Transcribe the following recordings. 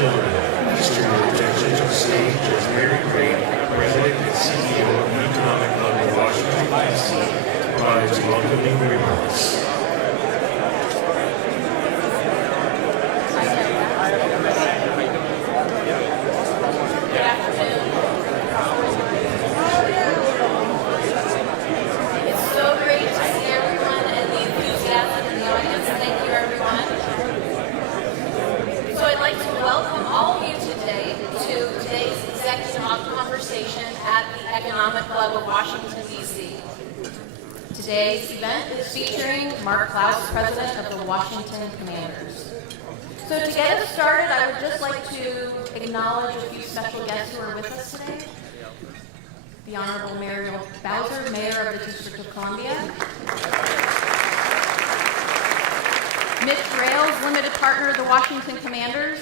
and gentlemen, please turn your attention to the stage as Mary Craig, President and CEO of the Economic Club of Washington, D.C., provides welcoming remarks. Economic Club of Washington, D.C. Today's event is featuring Mark Clouse, President of the Washington Commanders. So to get us started, I would just like to acknowledge a few special guests who are with us today. The Honorable Muriel Bowser, Mayor of the District of Columbia. Mitch Rales, Limited Partner of the Washington Commanders.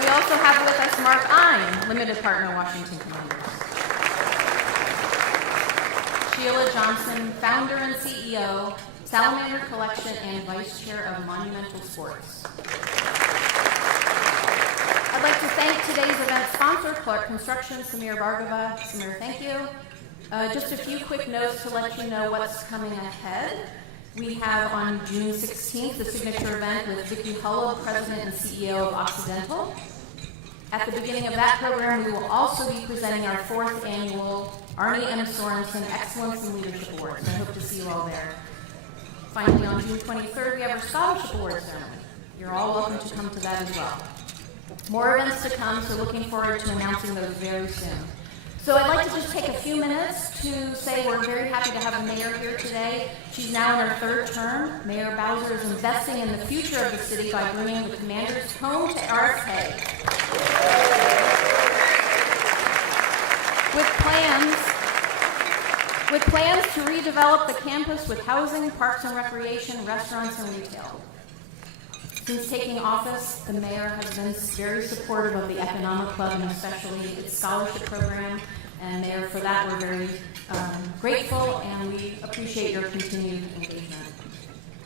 We also have with us Mark Clouse, Limited Partner, Washington Commanders. Sheila Johnson, Founder and CEO, Salamander Collection and Vice Chair of Monumental Sports. I'd like to thank today's event sponsor, Clark Construction, Samir Bhargava. Samir, thank you. Just a few quick notes to let you know what's coming ahead. We have on June 16th the signature event with Vicki Hullo, President and CEO of Occidental. At the beginning of that program, we will also be presenting our 4th annual Arnie M. Sorensen Excellence in Leadership Awards. I hope to see you all there. Finally, on June 23rd, we have our Scholarship Awards ceremony. You're all welcome to come to that as well. More events to come, so looking forward to announcing those very soon. So I'd like to just take a few minutes to say we're very happy to have a mayor here today. She's now in her 3rd term. Mayor Bowser is investing in the future of the city by bringing the Commanders home to RFK. With plans to redevelop the campus with housing, parks and recreation, restaurants, and retail. Since taking office, the mayor has been very supportive of the Economic Club and especially its scholarship program. And Mayor, for that, we're very grateful and we appreciate your continued engagement.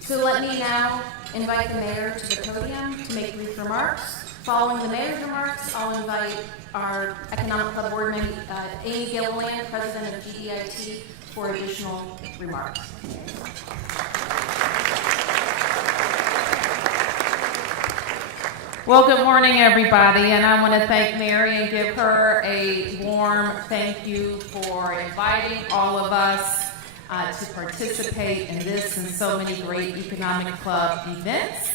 So let me now invite the mayor to the podium to make brief remarks. Following the mayor's remarks, I'll invite our Economic Club board member, Amy Gilliland, President of GEIT, for additional remarks. Well, good morning, everybody, and I want to thank Mary and give her a warm thank you for inviting all of us to participate in this and so many great Economic Club events.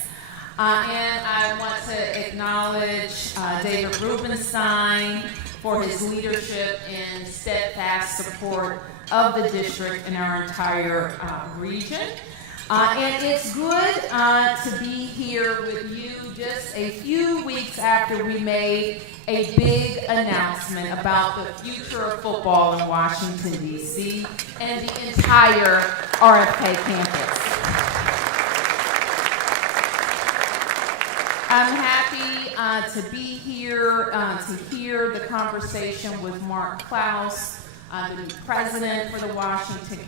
And I want to acknowledge David Rubenstein for his leadership and steadfast support of the district and our entire region. And it's good to be here with you just a few weeks after we made a big announcement about the future of football in Washington, D.C. and the entire RFK campus. I'm happy to be here to hear the conversation with Mark Clouse, the new president for the Washington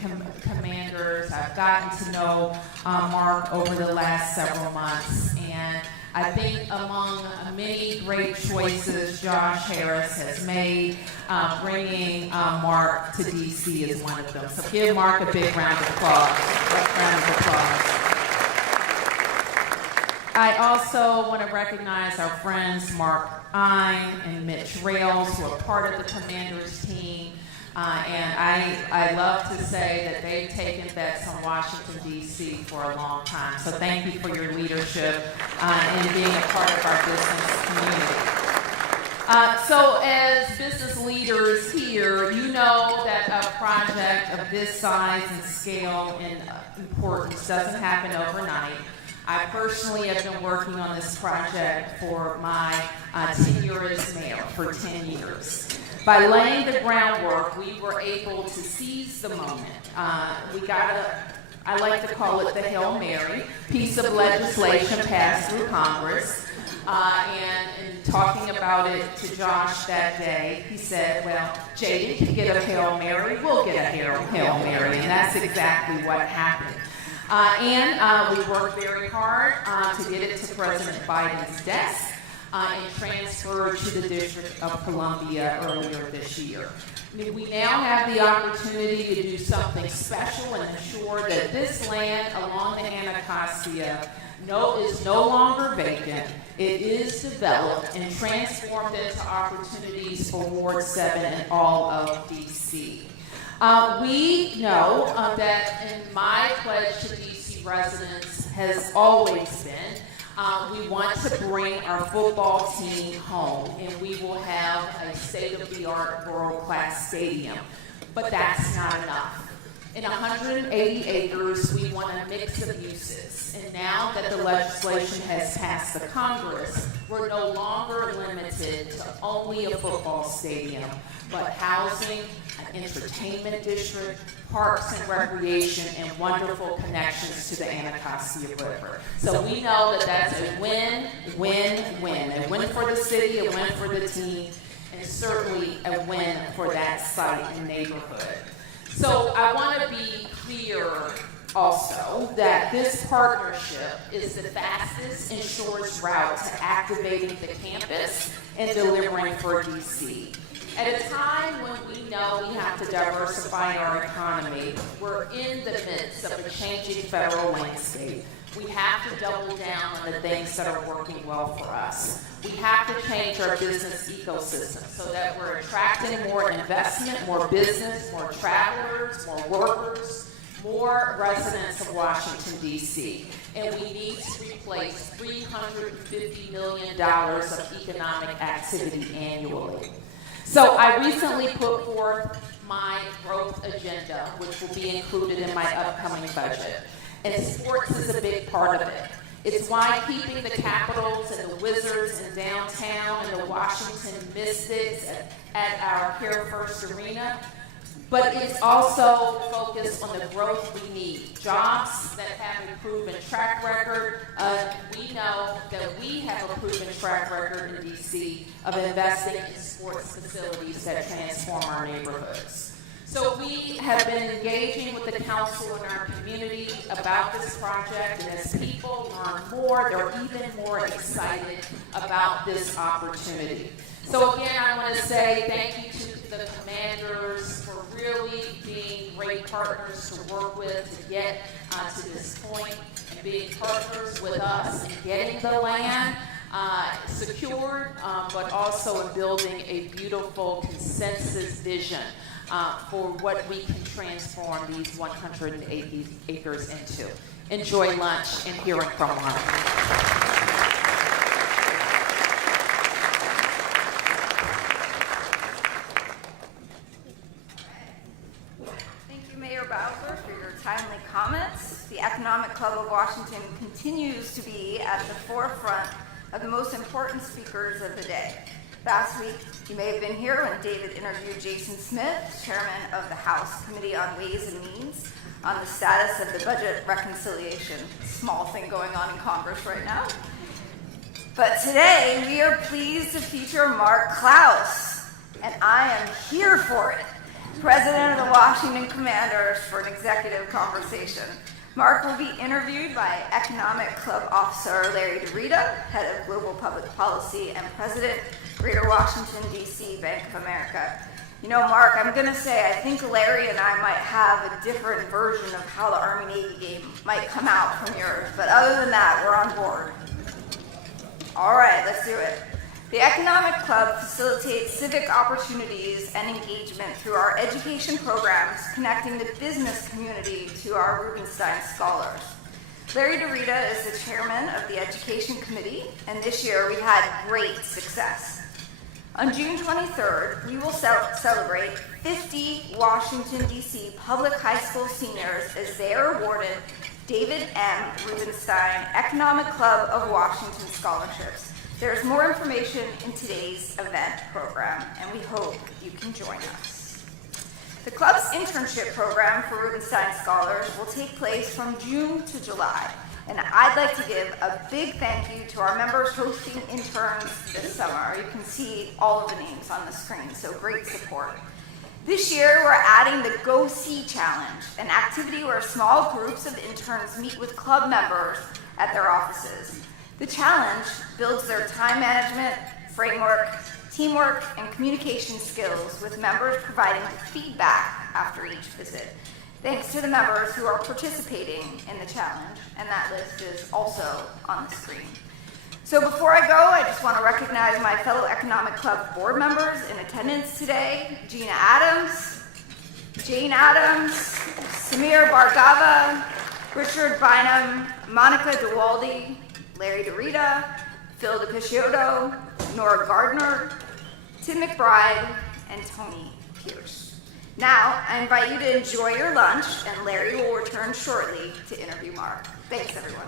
Commanders. I've gotten to know Mark over the last several months, and I think among many great choices Josh Harris has made, bringing Mark to D.C. is one of them. So give Mark a big round of applause. I also want to recognize our friends Mark Clouse and Mitch Rales, who are part of the Commanders team. And I love to say that they've taken bets on Washington, D.C. for a long time. So thank you for your leadership and being a part of our business community. So as business leaders here, you know that a project of this size and scale and importance doesn't happen overnight. I personally have been working on this project for my tenure as mayor for 10 years. By laying the groundwork, we were able to seize the moment. We got I like to call it the Hail Mary piece of legislation passed through Congress. And in talking about it to Josh that day, he said, well, Jada can get a Hail Mary, we'll get a Hail Mary. And that's exactly what happened. And we worked very hard to get it to President Biden's desk and transferred to the District of Columbia earlier this year. We now have the opportunity to do something special and ensure that this land along the Anacostia is no longer vacant. It is developed and transformed into opportunities for Ward 7 and all of D.C. We know that in my pledge to D.C. residents has always been we want to bring our football team home, and we will have a state-of-the-art world-class stadium. But that's not enough. In 180 acres, we want a mix of uses. And now that the legislation has passed the Congress, we're no longer limited to only a football stadium, but housing, an entertainment district, parks and recreation, and wonderful connections to the Anacostia River. So we know that that's a win, win, win. A win for the city, a win for the team, and certainly a win for that site and neighborhood. So I want to be clear also that this partnership is the fastest and shortest route to activating the campus and delivering for DC. At a time when we know we have to diversify our economy, we're in the midst of a changing federal landscape. We have to double down on the things that are working well for us. We have to change our business ecosystem so that we're attracting more investment, more business, more travelers, more workers, more residents of Washington, D.C. And we need to replace $350 million of economic activity annually. So I recently put forth my growth agenda, which will be included in my upcoming budget. And sports is a big part of it. It's why keeping the Capitals and the Wizards in downtown and the Washington Mystics at our Care First Arena. But it's also focused on the growth we need. Jobs that have a proven track record. We know that we have a proven track record in D.C. of investing in sports facilities that transform our neighborhoods. So we have been engaging with the council and our community about this project, and as people learn more, they're even more excited about this opportunity. So again, I want to say thank you to the commanders for really being great partners to work with to get to this point, and being partners with us in getting the land secured, but also in building a beautiful consensus vision for what we can transform these 180 acres into. Enjoy lunch and hearing from one. Thank you, Mayor Bowser, for your timely comments. The Economic Club of Washington continues to be at the forefront of the most important speakers of the day. Last week, you may have been here when David interviewed Jason Smith, chairman of the House Committee on Ways and Means, on the status of the budget reconciliation. Small thing going on in Congress right now. But today, we are pleased to feature Mark Clouse, and I am here for it, president of the Washington Commanders, for an executive conversation. Mark will be interviewed by Economic Club Officer Larry DeRita, head of Global Public Policy and president, Greater Washington, D.C. Bank of America. You know, Mark, I'm going to say I think Larry and I might have a different version of how the Army-Navy game might come out from yours, but other than that, we're on board. All right, let's do it. The Economic Club facilitates civic opportunities and engagement through our education programs, connecting the business community to our Rubenstein scholars. Larry DeRita is the chairman of the Education Committee, and this year we had great success. On June 23rd, we will celebrate 50 Washington, D.C. public high school seniors as they are awarded David M. Rubenstein Economic Club of Washington scholarships. There's more information in today's event program, and we hope you can join us. The club's internship program for Rubenstein scholars will take place from June to July, and I'd like to give a big thank you to our members hosting interns this summer. You can see all of the names on the screen, so great support. This year, we're adding the Go See Challenge, an activity where small groups of interns meet with club members at their offices. The challenge builds their time management, framework, teamwork, and communication skills, with members providing feedback after each visit. Thanks to the members who are participating in the challenge, and that list is also on the screen. So before I go, I just want to recognize my fellow Economic Club board members in attendance today: Gina Adams, Jane Adams, Samir Bhargava, Richard Bynum, Monica DeWaldy, Larry DeRita, Phil DePicciotto, Nora Gardner, Tim McBride, and Tony Pierce. Now, I invite you to enjoy your lunch, and Larry will return shortly to interview Mark. Thanks, everyone.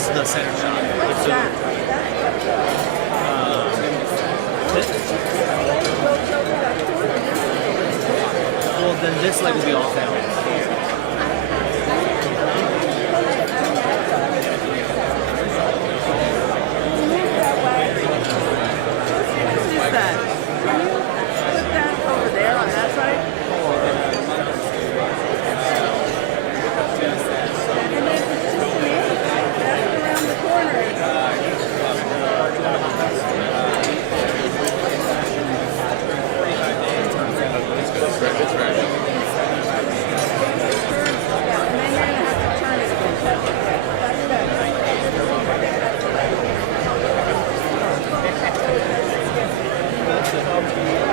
is the center shot. What's that? Well, then this leg will be all found. What's that? Can you put that over there on that side? And then it's just me. That's around the corner.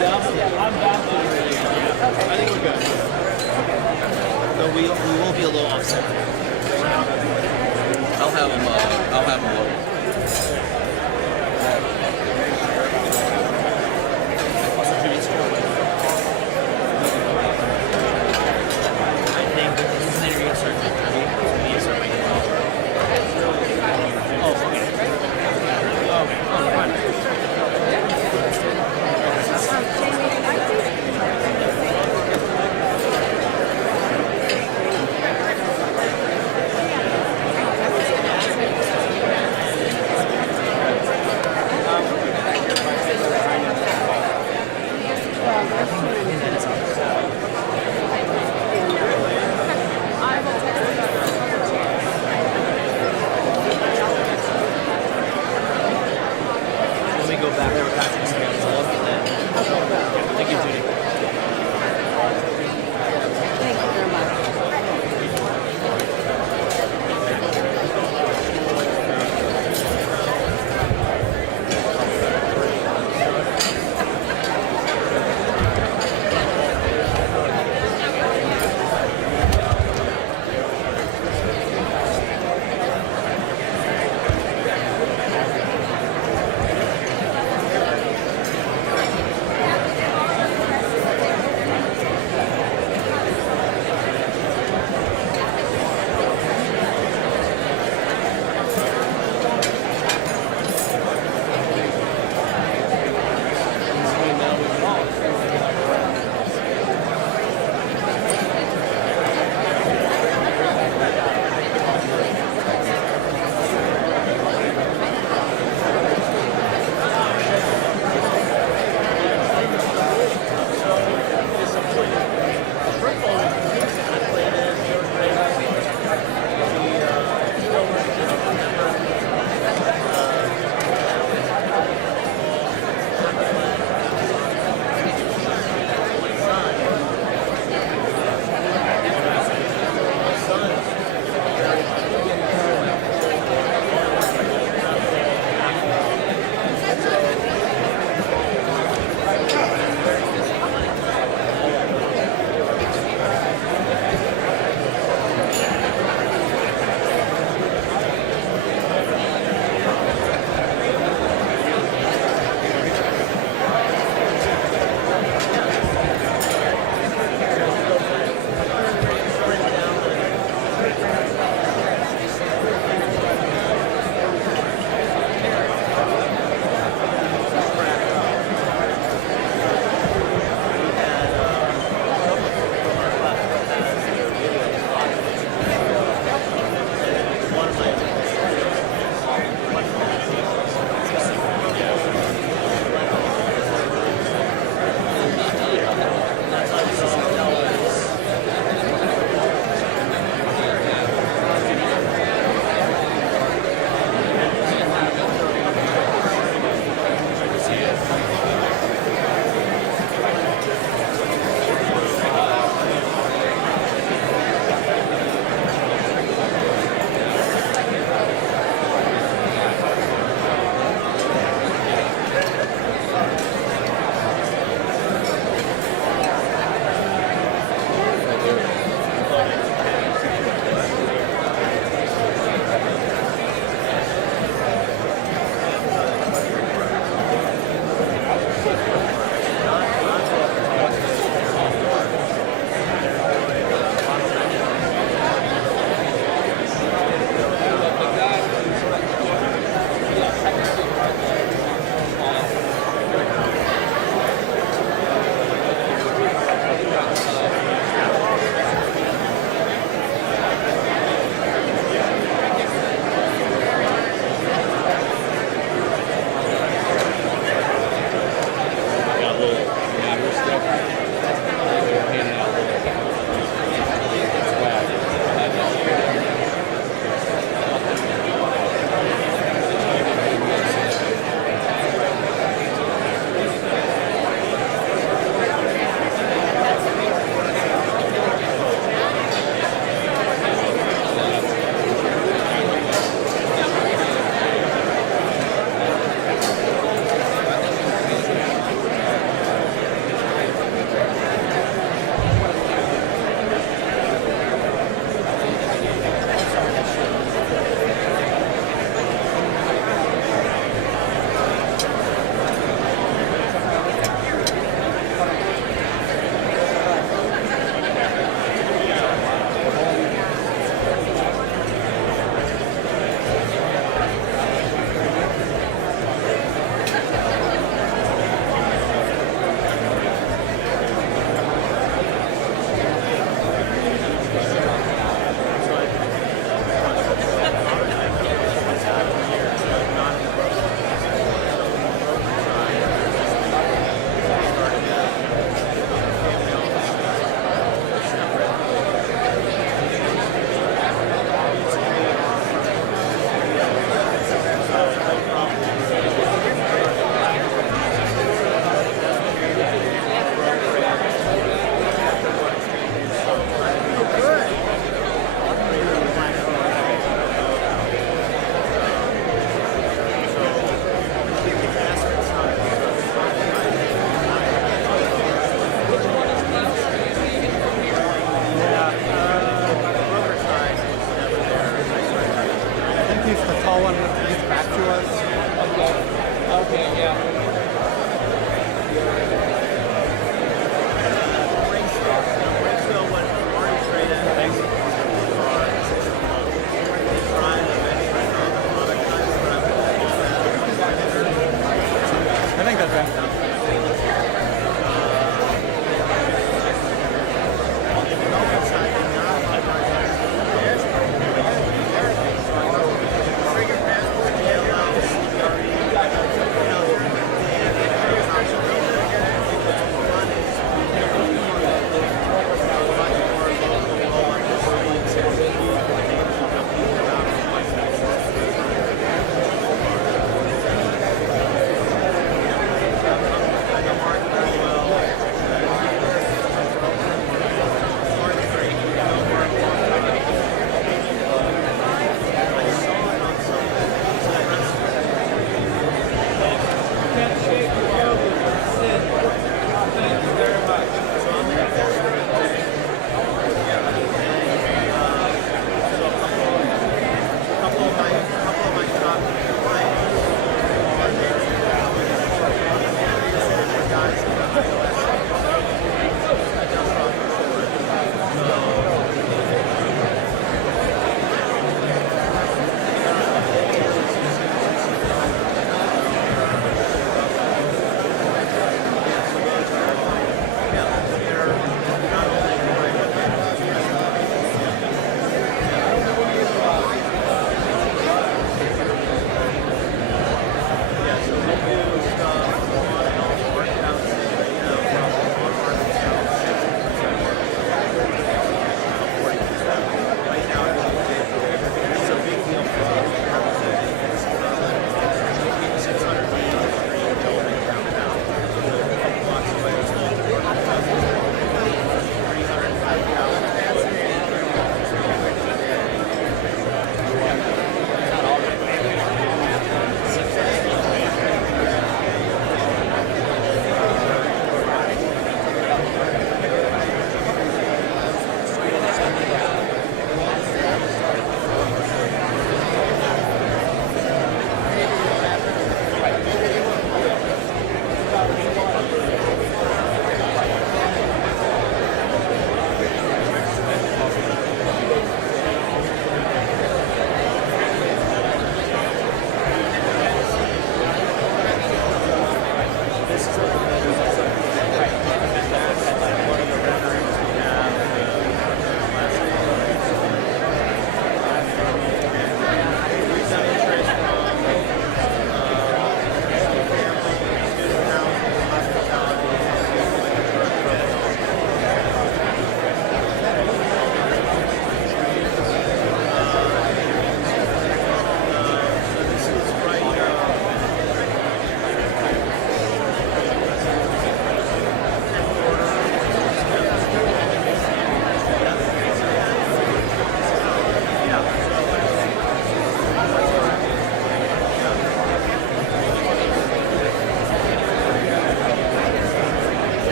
Yeah, and then you're gonna have to turn it again. I think we're good. But we will be a little offset. I'll have him look. I think this is an area start to be a certain Oh, okay. Okay. Oh, fine. Let me go back there with Patrick and look and then. Thank you, Judy. Thank you very much. I think that's right.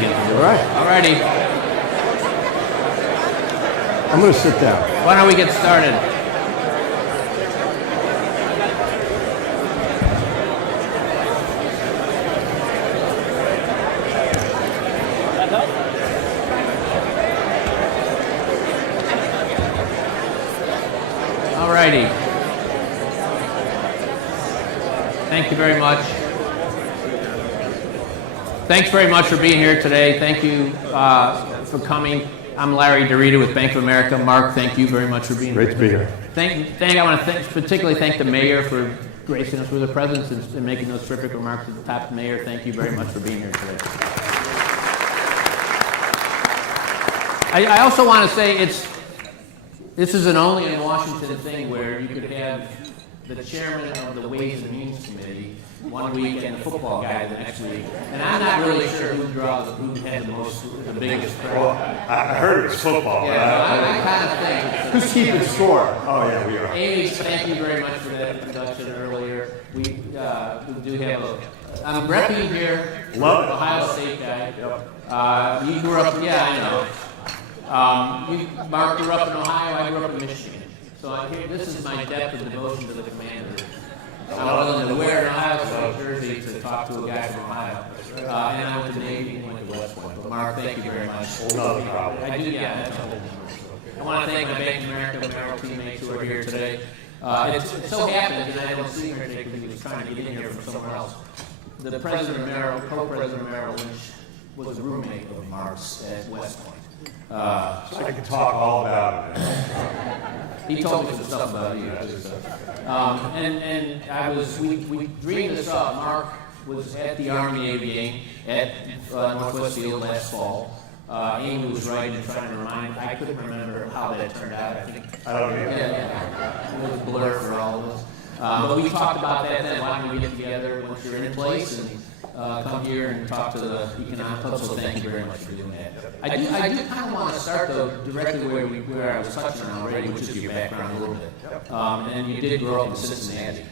Thank you. All right. Alrighty. I'm going to sit down. Why don't we get started? Alrighty. Thank you very much. Thanks very much for being here today. Thank you for coming. I'm Larry DeRita with Bank of America. Mark, thank you very much for being here. Great to be here. I want to particularly thank the mayor for gracing us with her presence and making those terrific remarks at the top. Mayor, thank you very much for being here today. I also want to say this is an only in Washington thing where you could have the chairman of the Ways and Means Committee one week and the football guy the next week. And I'm not really sure who had the biggest crowd. Well, I heard it was football. Yeah, I kind of think. Who's keeping score? Oh, yeah, we are. Amy, thank you very much for that introduction earlier. We do have I'm repping here, Love it. Ohio State guy. Yep. You grew up, yeah, I know. Mark grew up in Ohio, I grew up in Michigan. So this is my depth of devotion to the Commanders. I'm willing to wear an Ohio State jersey to talk to a guy from Ohio. And I went to Navy and went to West Point. But Mark, thank you very much. Another problem. I do, yeah, that's a whole I want to thank my Bank of America Merrill teammates who are here today. It so happened, and I don't see her today because he was trying to get in here from somewhere else. The president of Merrill, co-president of Merrill Lynch, was a roommate of Mark's at West Point. I could talk all about it. He told me some stuff about you. We dreamed this up. Mark was at the Army AV game at Northwest Field last fall. Amy was right in trying to remind. I couldn't remember how that turned out. I don't even know. Yeah. It was a blur for all of us. But we talked about that then. Why don't we get together once you're in place and come here and talk to the economic club? So thank you very much for doing that. I do kind of want to start though directly where I was touching on already, which is your background a little bit. And you did grow up in Cincinnati.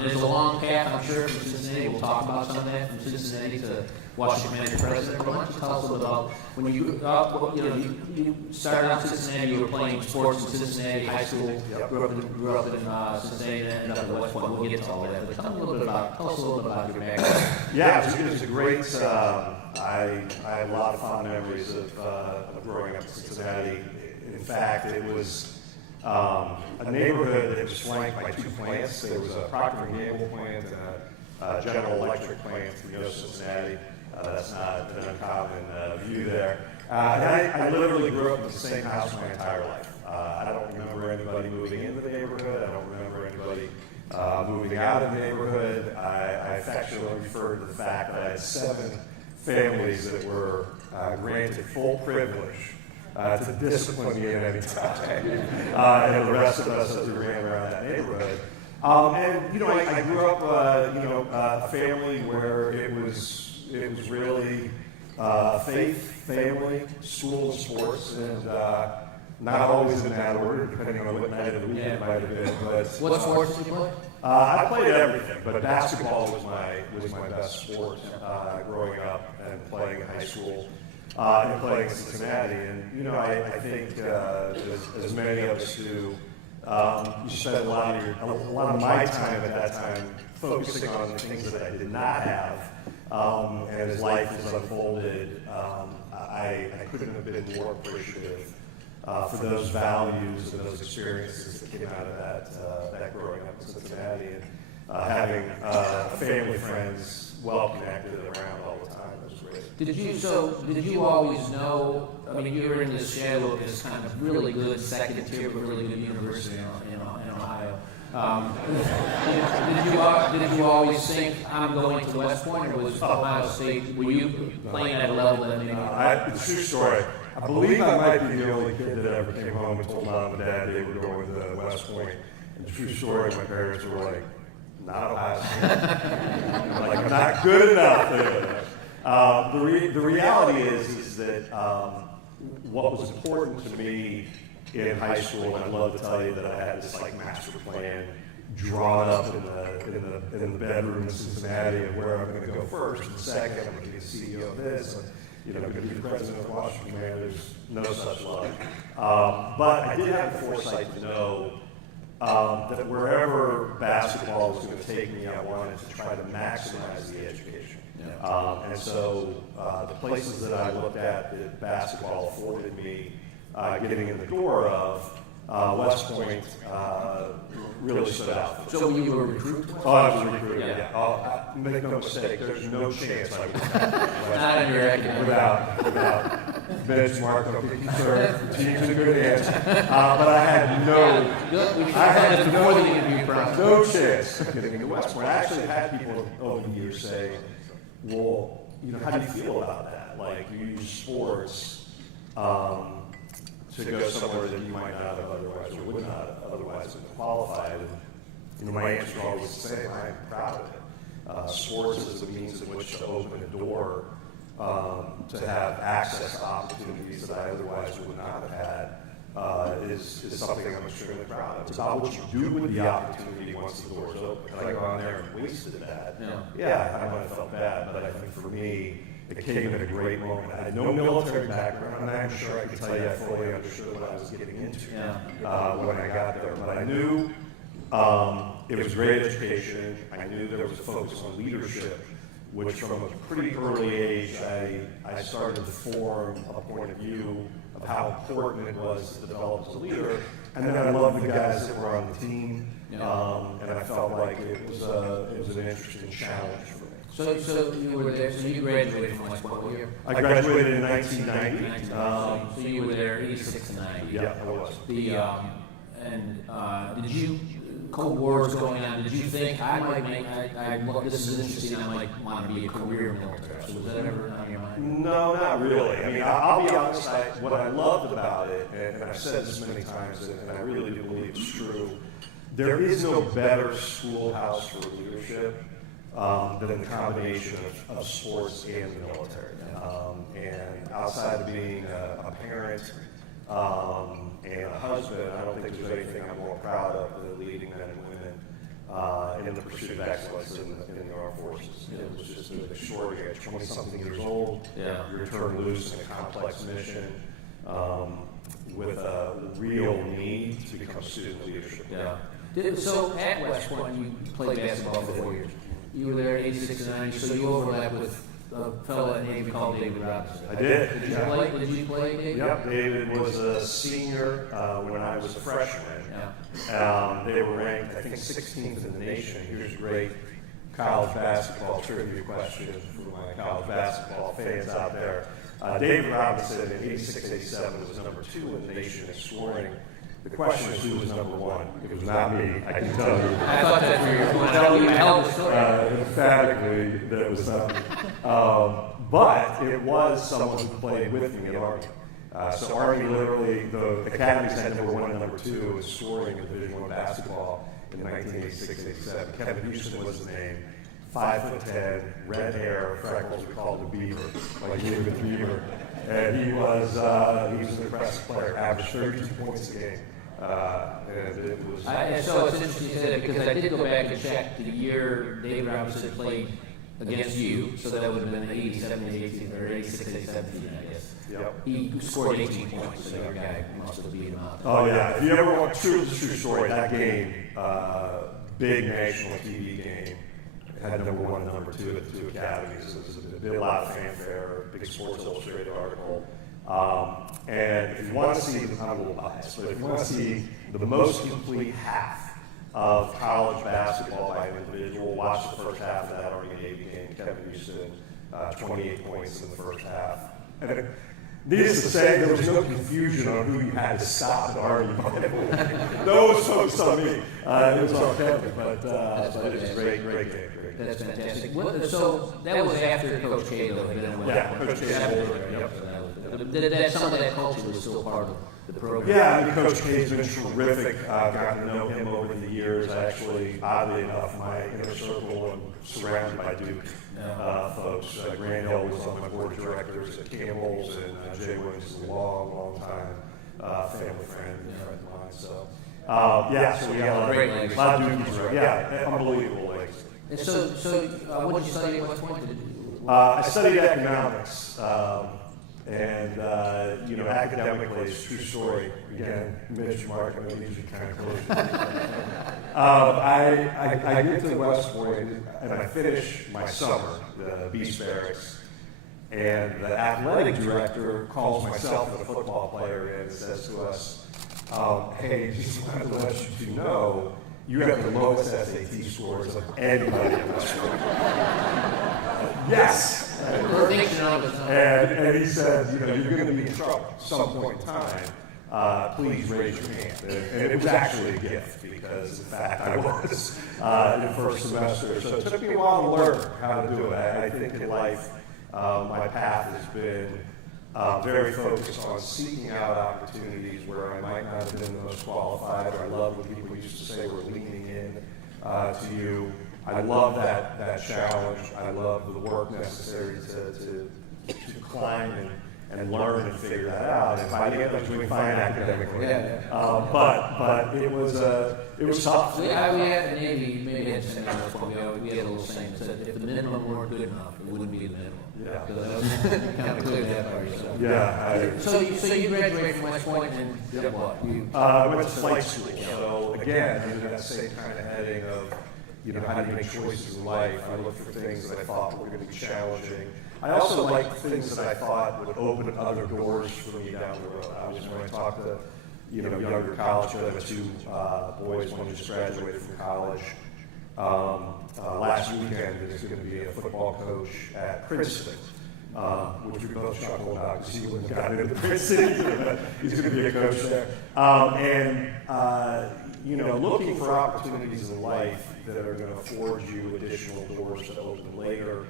There's a long path, I'm sure, from Cincinnati. We'll talk about some of that from Cincinnati to Washington County President. But why don't you tell us a little about when you grew up? You started out in Cincinnati. You were playing sports in Cincinnati high school. Grew up in Cincinnati, and ended up at West Point. We'll get to all that. But tell us a little bit about your background. Yeah, it was a great. I had a lot of fond memories of growing up in Cincinnati. In fact, it was a neighborhood that was flanked by two plants. There was a Procter & Gamble plant and a General Electric plant in Cincinnati. That's not an uncommon view there. And I literally grew up in the same house my entire life. I don't remember anybody moving into the neighborhood. I don't remember anybody moving out of the neighborhood. I affectionately refer to the fact that I had 7 families that were granted full privilege to discipline me at any time, and the rest of us as we ran around that neighborhood. I grew up, a family where it was really faith, family, school, sports, and not always in that order, depending on what night of the week it might have been. But what sports did you play? I played everything, but basketball was my best sport growing up and playing in high school. And playing in Cincinnati, and I think as many of us do, you spent a lot of my time at that time focusing on the things that I did not have, and as life has unfolded, I couldn't have been more appreciative for those values and those experiences that came out of that growing up in Cincinnati and having family, friends, well connected around all the time. It was great. Did you always know? I mean, you were in the shadow of this kind of really good second tier, but really good university in Ohio. Did you always think I'm going to West Point, or was Ohio State? Were you playing at a level that maybe? It's a true story. I believe I might be the only kid that ever came home and told mom and dad they were going to West Point. And true story, my parents were like, "Not Ohio State." I'm like, "I'm not good enough." The reality is that what was important to me in high school, and I'd love to tell you that I had this like master plan drawn up in the bedroom in Cincinnati of where I'm going to go first and second. I'm going to be the CEO of this. going to be the president of the Washington Commanders. No such luck. But I did have the foresight to know that wherever basketball was going to take me, I wanted to try to maximize the education. And so the places that I looked at that basketball afforded me getting in the door of, West Point really stood out. So you were recruited? Oh, I was recruited, yeah. Make no mistake, there's no chance I would have Not in your academic. without benchmark, the team's in good hands. But I had no chance of getting into West Point. I actually had people over the years say, well, how do you feel about that? Like, you use sports to go somewhere that you might not have otherwise or would not otherwise have qualified. And my answer is always the same. I am proud of it. Sports is the means in which to open a door to have access to opportunities that I otherwise would not have had is something I'm extremely proud of. It's about what you do with the opportunity once the door's open. If I go on there and wasted that, I might have felt bad, but I think for me, it came at a great moment. I had no military background, and I'm sure I could tell you I fully understood what I was getting into when I got there. But I knew it was great education. I knew there was a focus on leadership, which from a pretty early age, I started to form a point of view of how important it was to develop as a leader. And then I loved the guys that were on the team, and I felt like it was an interesting challenge for me. So you were there. So you graduated from West Point what year? I graduated in 1990. So you were there 86 and 90. Yeah, I was. Did you? Cold War was going on. Did you think I might make? This is interesting. I might want to be a career military. So was that ever on your mind? No, not really. I mean, I'll be honest. What I loved about it, and I've said this many times, and I really do believe it's true. There is no better schoolhouse for leadership than the combination of sports and the military. And outside of being a parent and a husband, I don't think there's anything I'm more proud of than leading men and women in the pursuit of excellence in the armed forces. It was just an extraordinary. 20-something years old, you're turned loose in a complex mission with a real need to become student leadership. So at West Point, you played basketball for 4 years. You were there 86 and 90, so you overlapped with a fellow at Navy called David Robinson. I did. Did you play, David? Yep, David was a senior when I was a freshman. They were ranked, I think, 16th in the nation. Here's a great college basketball trivia question for my college basketball fans out there. David Robinson in 86-87 was number 2 in the nation in scoring. The question is who was number 1. It was not me, I can tell you. I thought that for you. Tell you the story. Emphatically, that it was not me. But it was someone who played with me at Army. So Army literally, the academies had number 1 and number 2 in scoring in Division I basketball in 1986-87. Kevin Houston was the name. 5'10", red hair, freckles, we called him Beaver, like David Beaver. And he was an impressive player, averaged 32 points a game. And it was. So it's interesting you said it because I did go back and check the year David Robinson played against you, so that would have been 87, 18, or 86, 87, I guess. Yep. He scored 18 points, so your guy must have beat him out. Oh, yeah. If you ever want true story, that game, big national TV game, had number 1 and number 2 at the 2 academies. It was a lot of fanfare, big Sports Illustrated article. And if you want to see, I'm a little biased, but if you want to see the most complete half of college basketball by an individual, watch the first half of that Army-Navy game. Kevin Houston, 28 points in the first half. And needless to say, there was no confusion on who you had to stop at Army. Those folks on me. It was on Kevin, but it was a great game. That's fantastic. So that was after Coach K, though. Yeah, Coach K. Some of that culture was still part of the program. Yeah, I mean, Coach K's been terrific. I've gotten to know him over the years. Actually, oddly enough, my inner circle, I'm surrounded by Duke folks. Grant Hill was on my board of directors at Campbell's, and Jay Williams is a long time family friend of mine. So, so we got a lot of Dukies around. Yeah, unbelievable legs. And so what did you study at West Point? I studied economics, and academically, it's a true story. Again, Mitch, Mark, I know these are kind of close. I get to West Point, and I finish my summer, the Beast Barracks, and the athletic director calls myself and a football player in and says to us, hey, just wanted to let you know, you have the lowest SAT scores of anybody in West Point. Yes! And he said, you're going to be in trouble at some point in time. Please raise your hand. And it was actually a gift because, in fact, I was in the first semester. So it took me a while to learn how to do it. I think in life, my path has been very focused on seeking out opportunities where I might not have been the most qualified, or I love what people used to say were leaning in to you. I love that challenge. I love the work necessary to climb and learn and figure that out. And by the end, I was doing fine academically. But it was tough. We had the Navy, maybe had same we had a little saying that said if the minimum weren't good enough, it wouldn't be the minimum. Yeah. So that was kind of clear that by yourself. Yeah. So you graduated from West Point and did what? I went to flight school. So again, under that same kind of heading of, how do you make choices in life? I looked for things that I thought were going to be challenging. I also liked things that I thought would open other doors for me down the road. When I talked to, younger college kids, I have two boys, one just graduated from college. Last weekend is going to be a football coach at Princeton, which we both chuckle about because he wouldn't have gotten into Princeton, but he's going to be a coach there. Looking for opportunities in life that are going to afford you additional doors to open later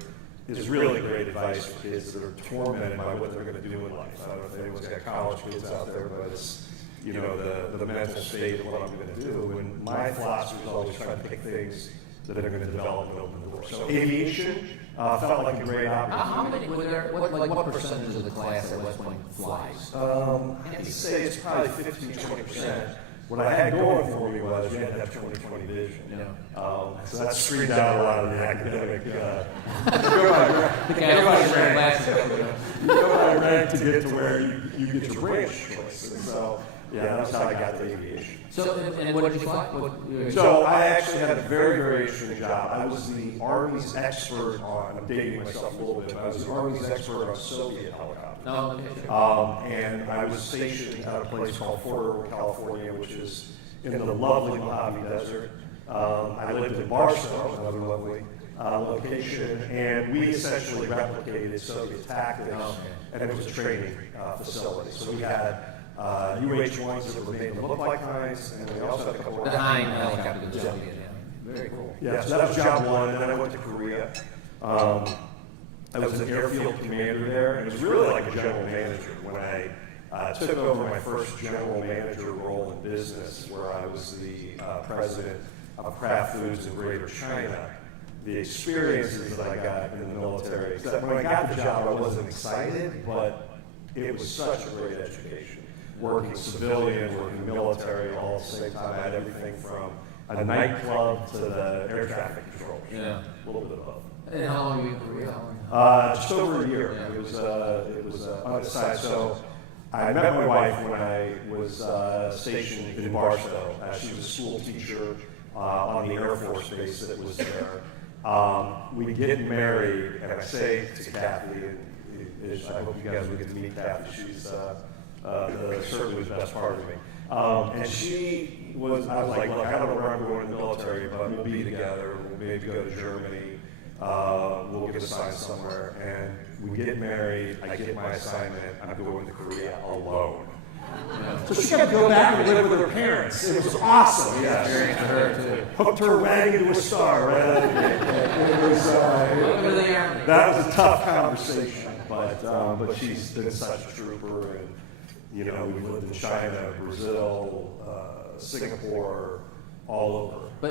is really great advice for kids that are tormented by what they're going to do in life. I don't know if anyone's got college kids out there, but it's, the mental state of what I'm going to do. And my philosophy is always try to pick things that are going to develop and open doors. So aviation felt like a great opportunity. How many were there? What percentage of the class at West Point flies? I'd say it's probably 15-20%. What I had going for me was you had to have 20/20 vision. So that screened out a lot of the academic. You go by rank to get to where you get your branch choice. And so, that's how I got to aviation. So, and what did you fly? So I actually had a very, very interesting job. I was the Army's expert on, I'm dating myself a little bit, but I was the Army's expert on Soviet helicopters. And I was stationed at a place called Fort Irwin, California, which is in the lovely Mojave Desert. I lived in Barstow, another lovely location, and we essentially replicated Soviet tactics, and it was a training facility. So we had UH-1s that were made to look like Hinds, and we also had a couple of the Hind helicopter. Very cool. Yeah, so that was job one, and then I went to Korea. I was an airfield commander there, and it was really like a general manager when I took over my first general manager role in business, where I was the president of Kraft Foods in Greater China. The experiences that I got in the military, except when I got the job, I wasn't excited, but it was such a great education. Working civilian, working military all at the same time. I had everything from a nightclub to the air traffic control. A little bit of both. And how long were you in Korea? Just over a year. It was undecided. So I met my wife when I was stationed in Barstow. She was a school teacher on the Air Force base that was there. We get married, and I say to Kathy, I hope you guys will get to meet Kathy. She's certainly the best part of me. And she was, I was like, look, I don't know where I'm going in the military, but we'll be together. We'll maybe go to Germany. We'll get assigned somewhere. And we get married. I get my assignment. I'm going to Korea alone. So she got to go back and live with her parents. It was awesome. Yeah, hooked her wagon to a star. Right? That was a tough conversation, but she's been such a trooper, and we lived in China, Brazil, Singapore, all over. But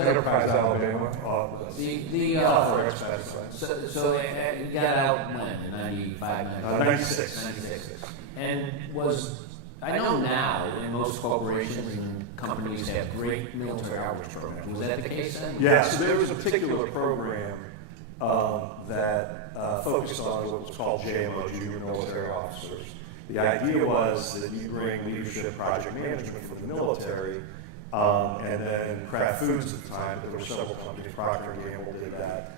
Enterprise, Alabama. So you got out when in 95, 96. And I know now in most corporations and companies have great military outreach programs. Was that the case then? Yeah, so there was a particular program that focused on what was called JMO, Junior Military Officers. The idea was that you bring leadership project management from the military, and then Kraft Foods at the time, there were several companies, Procter & Gamble did that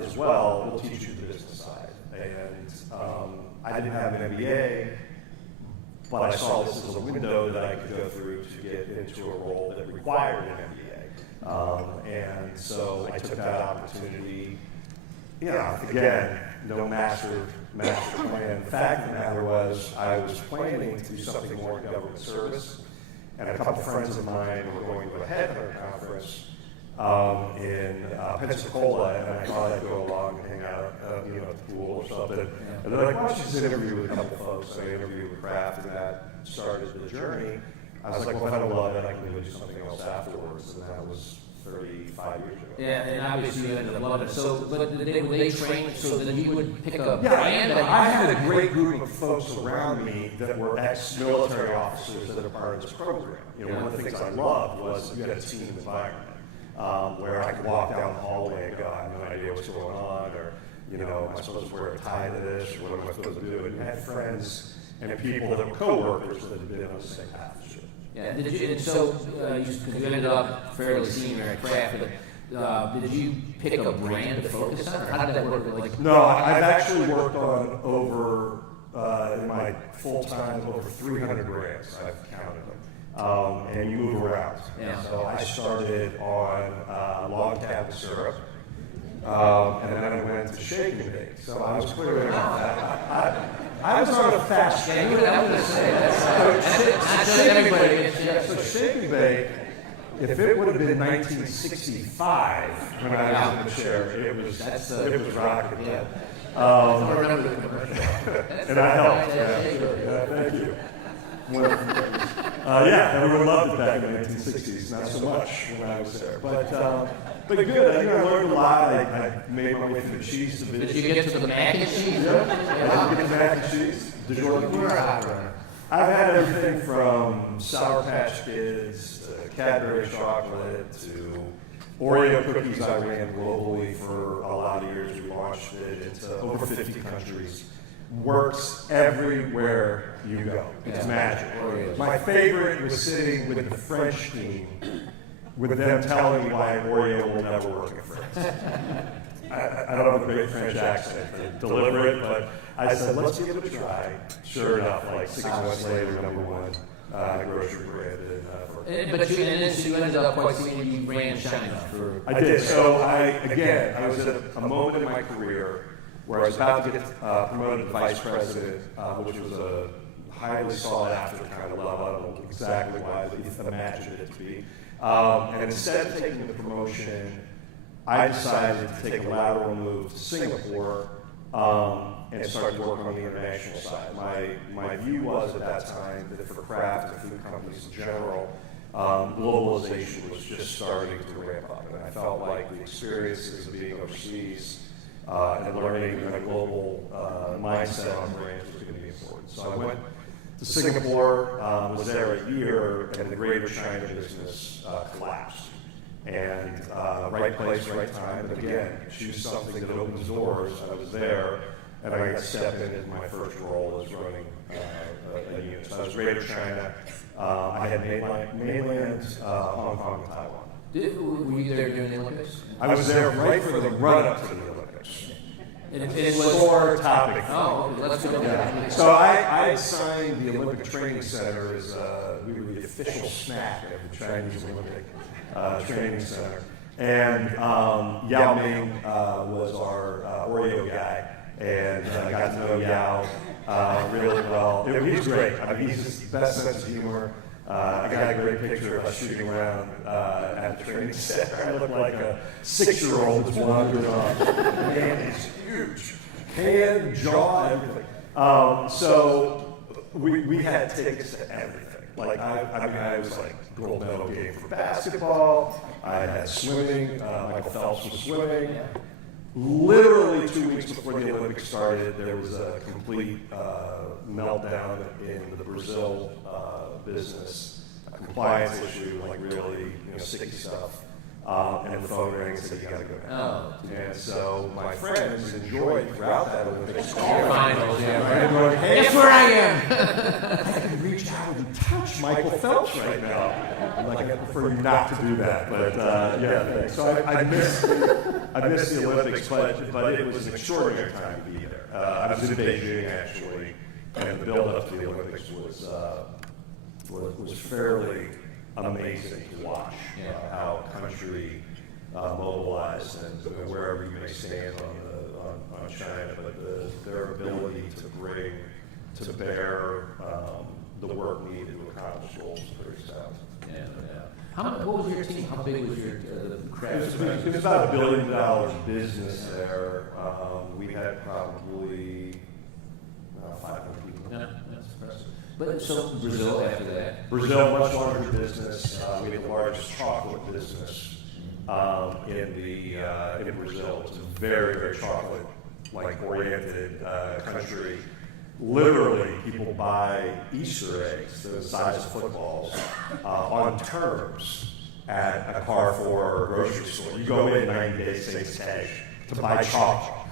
as well, will teach you the business side. And I didn't have an MBA, but I saw this as a window that I could go through to get into a role that required an MBA. And so I took that opportunity. Again, no master plan. The fact of the matter was, I was planning to do something more in government service, and a couple friends of mine were going to a headhunter conference in Pensacola, and I thought I'd go along and hang out, at the pool or something. And they're like, why don't you just interview with a couple folks? So I interviewed with Kraft, and that started the journey. I was like, well, if I don't love it, I can go do something else afterwards, and that was 35 years ago. Yeah, and obviously you ended up loving it. So, but were they trained so that you would pick up Yeah, brand? I had a great group of folks around me that were ex-military officers that are part of this program. One of the things I loved was you had a team environment where I could walk down the hallway and go, I have no idea what's going on, or am I supposed to wear a tie to this, or what am I supposed to do? And you had friends and people that were co-workers that had been on the same path as you. Yeah, you ended up fairly senior at Kraft, but did you pick a brand to focus on, or how did that work? No, I've actually worked on over, in my full time, over 300 brands. I've counted them. And you move around. Yeah. So I started on log cabin syrup, and then I went to shake and bake. So I was clearly I was on a fast Yeah, I was going to say, that's everybody gets So shake and bake, if it would have been 1965 when I was in the chair, it was rocket. Yeah. I remember the commercial. And I helped. Thank you. Everyone loved it back in the 1960s. Not so much when I was there, but good. I learned a lot. I made my way through the cheese division. Did you get to the mac and cheese? I did get the mac and cheese. Did you want to I've had everything from Sour Patch Kids, to Cadbury chocolate, to Oreo cookies. I ran globally for a lot of years. We launched it into over 50 countries. Works everywhere you go. It's magic. My favorite was sitting with the French team, with them telling me why Oreo will never work in France. I don't have a great French accent to deliver it, but I said, let's give it a try. Sure enough, like 6 months later, #1 grocery brand. But you ended up quite senior. You ran China for. I did. So I was at a moment in my career where I was about to get promoted to vice president, which was a highly sought after kind of level. I don't know exactly why, but you imagined it to be. And instead of taking the promotion, I decided to take a lateral move to Singapore and start to work on the international side. My view was at that time that for Kraft and food companies in general, globalization was just starting to ramp up. And I felt like the experiences of being overseas and learning a global mindset on brands was going to be important. So I went to Singapore, was there a year, and the greater China business collapsed. And right place, right time, and again, choose something that opens doors. I was there, and I got to step into my first role as running a unit. So I was greater China. I had mainland, Hong Kong, and Taiwan. Were you there during the Olympics? I was there right for the run-up to the Olympics. It was Core topic. Oh, let's go. Yeah. So I signed the Olympic Training Center as we were the official snack of the Chinese Olympic Training Center. And Yao Ming was our Oreo guy, and I got to know Yao really well. He's great. I mean, he's just the best sense of humor. I got a great picture of us shooting around at the training center. I look like a 6-year-old that's wandering on. Man, it's huge. Hand, jaw, everything. So we had tickets to everything. Like I was like gold medal game for basketball. I had swimming. Michael Phelps was swimming. Literally 2 weeks before the Olympics started, there was a complete meltdown in the Brazil business, a compliance issue, like really sticky stuff. and the phone rang and said, you got to go now. Oh. And so my friends enjoyed throughout that Olympics. Finals, yeah. Going, hey, Guess where I am? I can reach out and touch Michael Phelps right now. I'm like, I prefer you not to do that, but yeah. Thanks. So I missed the Olympics, but it was an extraordinary time to be there. I was in Beijing actually, and the build-up to the Olympics was fairly amazing to watch. How a country mobilized, and wherever you may stand on China, but their ability to bring to bear the work needed to accomplish goals is very stout. Yeah, yeah. What was your team? How big was your craft? It was about $1 billion business there. We had probably 500 people. Yeah, that's impressive. But so Brazil after that? Brazil, much larger business. We had the largest chocolate business in Brazil. It's a very, very chocolate-like oriented country. Literally, people buy Easter eggs, the size of footballs, on terms at a Carrefour or grocery store. You go in 90 days, saves cash to buy chocolate.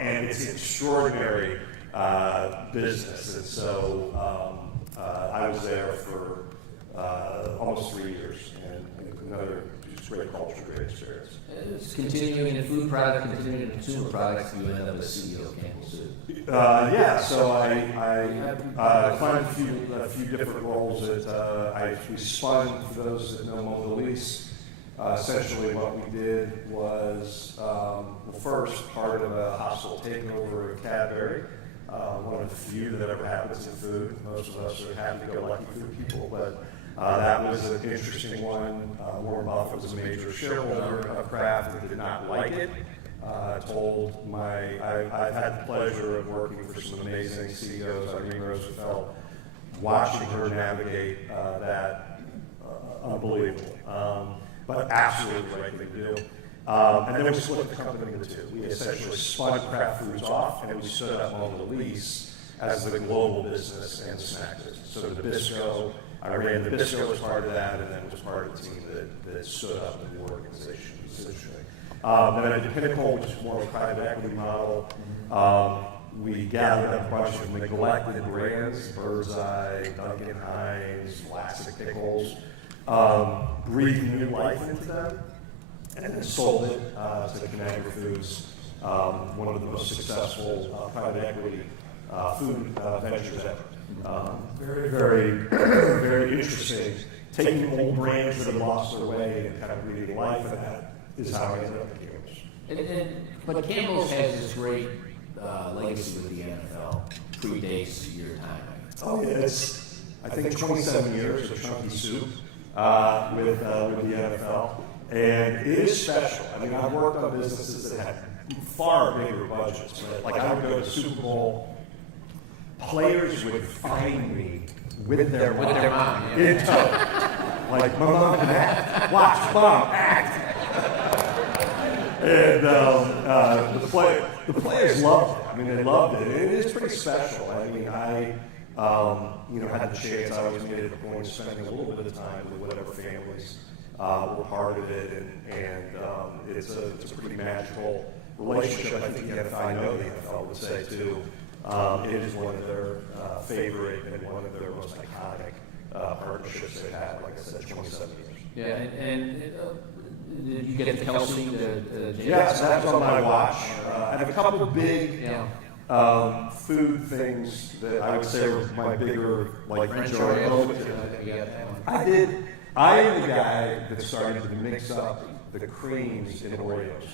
And it's an extraordinary business. And so I was there for almost 3 years, and another just great culture, great experience. It's continuing in food product, continuing in consumer products, you end up as CEO of Campbell Soup. Yeah, so I climbed a few different roles. We spun, for those that know Mondelez. Essentially what we did was, first part of a hostile takeover of Cadbury. One of the few that ever happens in food. Most of us are happy-go-lucky food people, but that was an interesting one. Warren Buffett was a major shareholder of Kraft and did not like it. I've had the pleasure of working for some amazing CEOs, Irene Roosevelt, watching her navigate that, unbelievable, but absolutely the right thing to do. And then we split the company into two. We essentially spun Kraft Foods off, and we stood up Mondelez as the global business and snack business. So the Bisco, I ran the Bisco as part of that, and then was part of the team that stood up the new organization, essentially. Then I did Pinnacle, which is more of a private equity model. We gathered up a bunch of neglected brands, Birdseye, Duncan Hines, Classic Pickles, breathed new life into them, and then sold it to Conagra Foods, one of the most successful private equity food ventures ever. Very, very, very interesting. Taking old brands that have lost their way and kind of breathing life, and that is how I ended up at Campbell's. But Campbell's has this great legacy with the NFL, predates your time. Oh, yeah, it's, I think, 27 years of chunky soup with the NFL. And it is special. I mean, I've worked on businesses that had far bigger budgets. But like, I would go to Super Bowl, players would find me with their mom in tow. Like, my mom and dad, watch mom act. And the players loved it. I mean, they loved it. It is pretty special. I mean, I had the chance. I always made it a point of spending a little bit of time with whatever families were part of it, and it's a pretty magical relationship. I think the NFL, I know the NFL would say too. It is one of their favorite and one of their most iconic partnerships they've had. Like I said, 27 years. Yeah, and did you get the Kelsey? Yes, that was on my watch. I have a couple of big food things that I would say were my bigger, like joy moments. I did. I am the guy that started to mix up the creams in Oreos.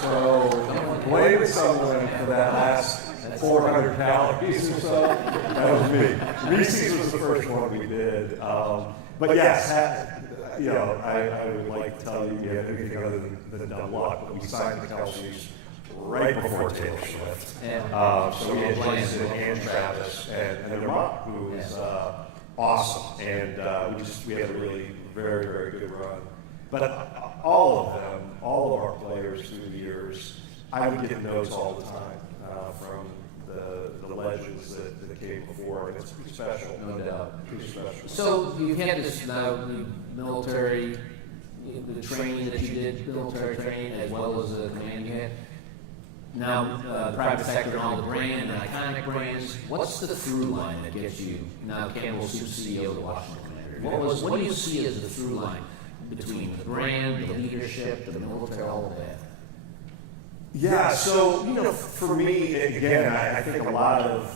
So blame someone for that last 400 calories or so. That was me. Reese's was the first one we did. But yes, I would like to tell you we had anything other than dumb luck, but we signed the Kelseys right before Taylor Swift. So we had Jason and Travis and their mom, who is awesome. And we had a really very, very good run. But all of them, all of our players through the years, I would get notes all the time from the legends that came before, and it's pretty special. No doubt. Pretty special. So you've had this now military, the training that you did, military training, as well as the command you had. Now, the private sector and all the brand and iconic brands, what's the through line that gets you, now Campbell's CEO of the Washington Commanders, what do you see as the through line between the brand, the leadership, the military, all of that? Yeah, so, for me, again, I think a lot of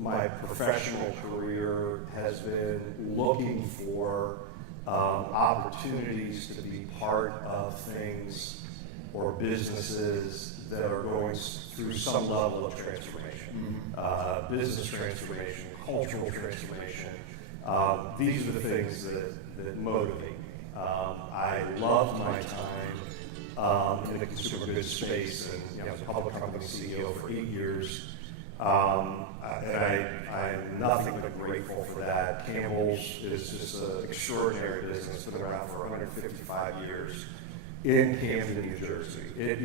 my professional career has been looking for opportunities to be part of things or businesses that are going through some level of transformation, business transformation, cultural transformation. These are the things that motivate me. I love my time in the consumer goods space, and I was a public company CEO for 8 years. And I'm nothing but grateful for that. Campbell's is just an extraordinary business. It's been around for 155 years in Camden, New Jersey.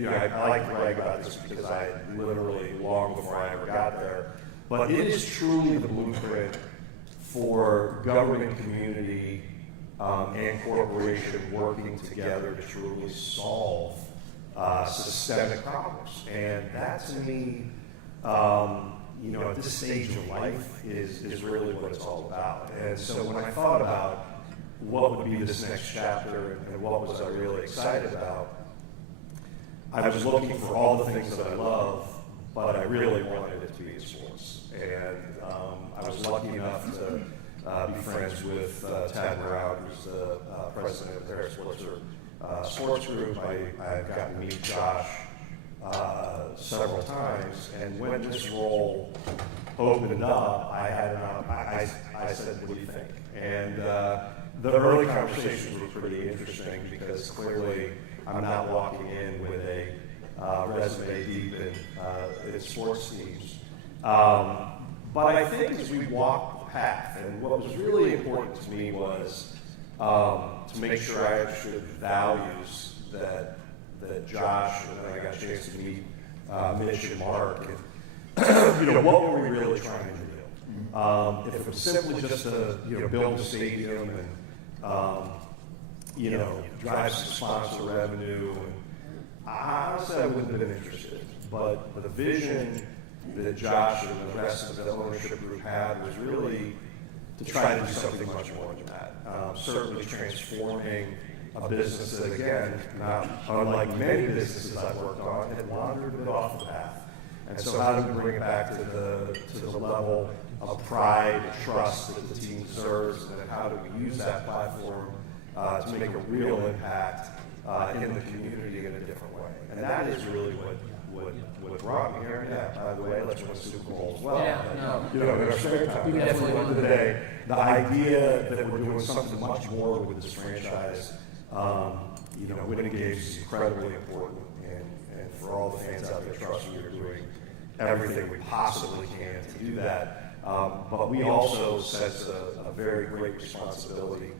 I like to brag about this because I literally, long before I ever got there, but it is truly the blueprint for government, community, and corporation working together to truly solve systemic problems. And that, to me, at this stage of life is really what it's all about. And so when I thought about what would be this next chapter and what was I really excited about, I was looking for all the things that I love, but I really wanted it to be in sports. And I was lucky enough to be friends with Tad Brown, who's the president of their sports group. I've gotten to meet Josh several times, and when this role opened up, I said, "What do you think?" And the early conversations were pretty interesting because clearly I'm not walking in with a resume deep in sports teams. But I think as we walked the path, and what was really important to me was to make sure I understood the values that Josh and I got a chance to meet Mitch and Mark, and what were we really trying to do? If it was simply just to build a stadium and drive some sponsor revenue, and honestly I wouldn't have been interested. But the vision that Josh and the rest of the ownership group had was really to try to do something much more than that. Certainly transforming a business that, again, not unlike many businesses I've worked on, had wandered a bit off the path. And so how do we bring it back to the level of pride and trust that the team deserves, and then how do we use that platform to make a real impact in the community in a different way? And that is really what brought me here. Yeah, by the way, let's win a Super Bowl as well. In our spare time. At the end of the day, the idea that we're doing something much more with this franchise, winning games is incredibly important, and for all the fans out there, trust me, we're doing everything we possibly can to do that. But we also sense a very great responsibility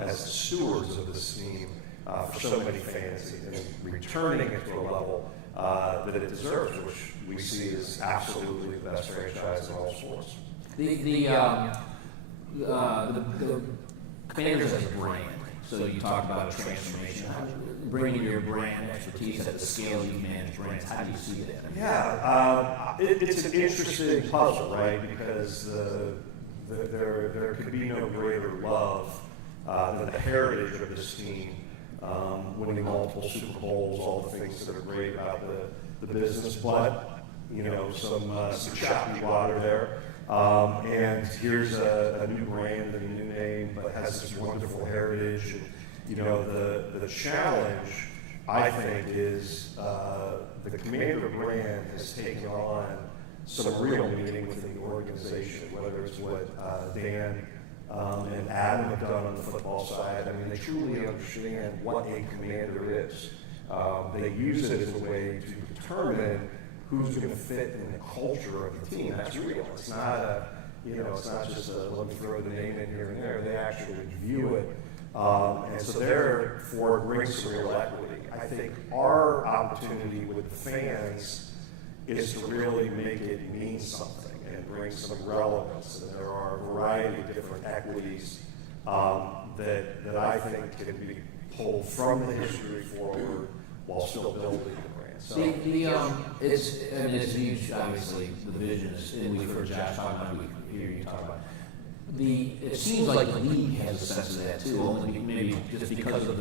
as the stewards of this team for so many fans, and returning it to a level that it deserves, which we see as absolutely the best franchise in all sports. The Commanders as a brand. So you talk about a transformation. Bringing your brand expertise at the scale you manage brands, how do you see that? Yeah, it's an interesting puzzle, right? Because there could be no greater love than the heritage of this team, winning multiple Super Bowls, all the things that are great about the business, but some choppy water there. And here's a new brand and a new name, but has this wonderful heritage. And, the challenge, I think, is the Commander brand has taken on some real meaning within the organization, whether it's what Dan and Adam have done on the football side. I mean, they truly understand what a commander is. They use it as a way to determine who's going to fit in the culture of the team. That's real. It's not it's not just let me throw the name in here and there. They actually view it. And so therefore it brings some real equity. I think our opportunity with the fans is to really make it mean something and bring some relevance. And there are a variety of different equities that I think can be pulled from the history forward while still building the brand. So, it's huge, obviously, the vision is, and we've heard Josh talk about it, we hear you talk about it. It seems like the league has a sense of that too, only maybe just because of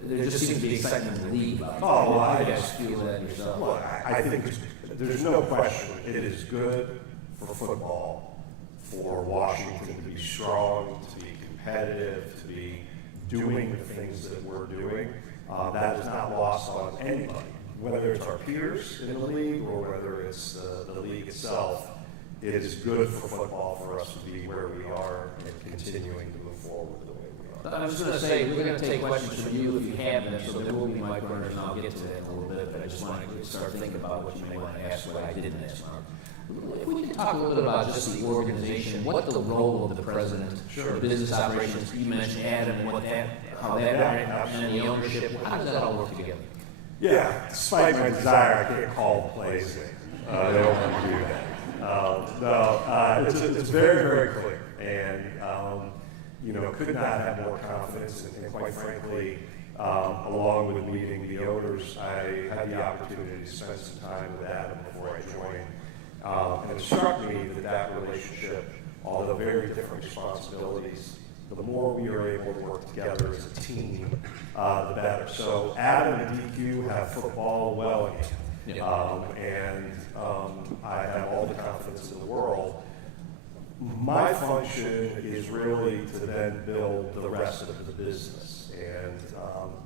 there just seems to be excitement in the league about it. Oh, well, I guess feel that yourself. Look, I think there's no question it is good for football, for Washington to be strong, to be competitive, to be doing the things that we're doing. That is not lost on anybody, whether it's our peers in the league or whether it's the league itself. It is good for football for us to be where we are and continuing to move forward the way we are. I was just going to say, we're going to take questions from you if you have them, so there will be mic runners, and I'll get to that in a little bit, but I just want to start thinking about what you may want to ask, what I didn't ask, Mark. If we can talk a little bit about just the organization, what the role of the president, the business operations, you mentioned Adam, and how that, and the ownership, how does that all work together? Yeah, despite my desire, I can't call the plays in. They don't want to do that. It's very, very clear, and could not have more confidence. And quite frankly, along with meeting the owners, I had the opportunity to spend some time with Adam before I joined, and it struck me that relationship, although very different responsibilities, the more we are able to work together as a team, the better. So Adam and DQ have football well in hand. And I have all the confidence in the world. My function is really to then build the rest of the business, and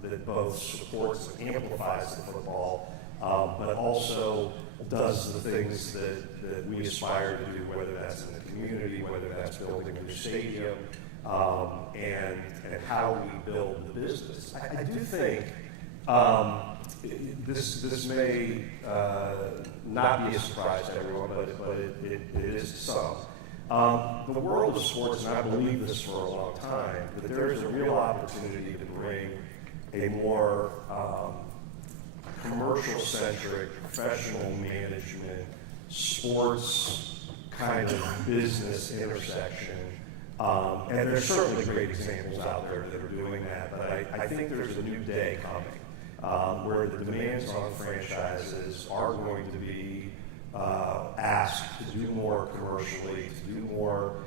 that both supports and amplifies the football, but also does the things that we aspire to do, whether that's in the community, whether that's building a new stadium, and how we build the business. I do think this may not be a surprise to everyone, but it is to some. The world of sports, and I believe this for a long time, that there is a real opportunity to bring a more commercial-centric, professional management, sports kind of business intersection. And there's certainly great examples out there that are doing that, but I think there's a new day coming where the demands on franchises are going to be asked to do more commercially, to do more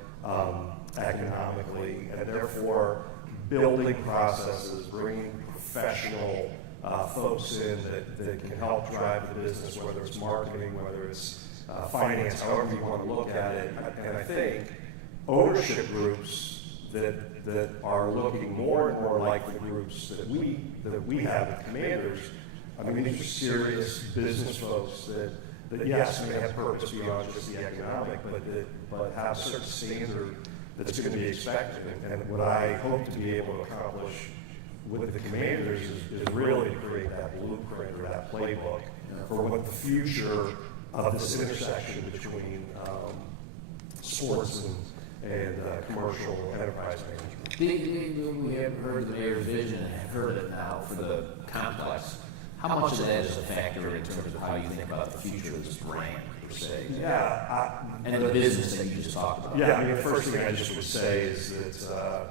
economically, and therefore building processes, bringing professional folks in that can help drive the business, whether it's marketing, whether it's finance, however you want to look at it. And I think ownership groups that are looking more and more like the groups that we have at Commanders. I mean, these are serious business folks that yes, may have purpose beyond just the economic, but have a certain standard that's going to be expected. And what I hope to be able to accomplish with the Commanders is really to create that blueprint or that playbook for what the future of this intersection between sports and commercial enterprise management. We have heard the mayor's vision and have heard it now for the complex. How much of that is a factor in terms of how you think about the future of this brand, per se? Yeah. And the business that you just talked about. Yeah, I mean, the first thing I just would say is that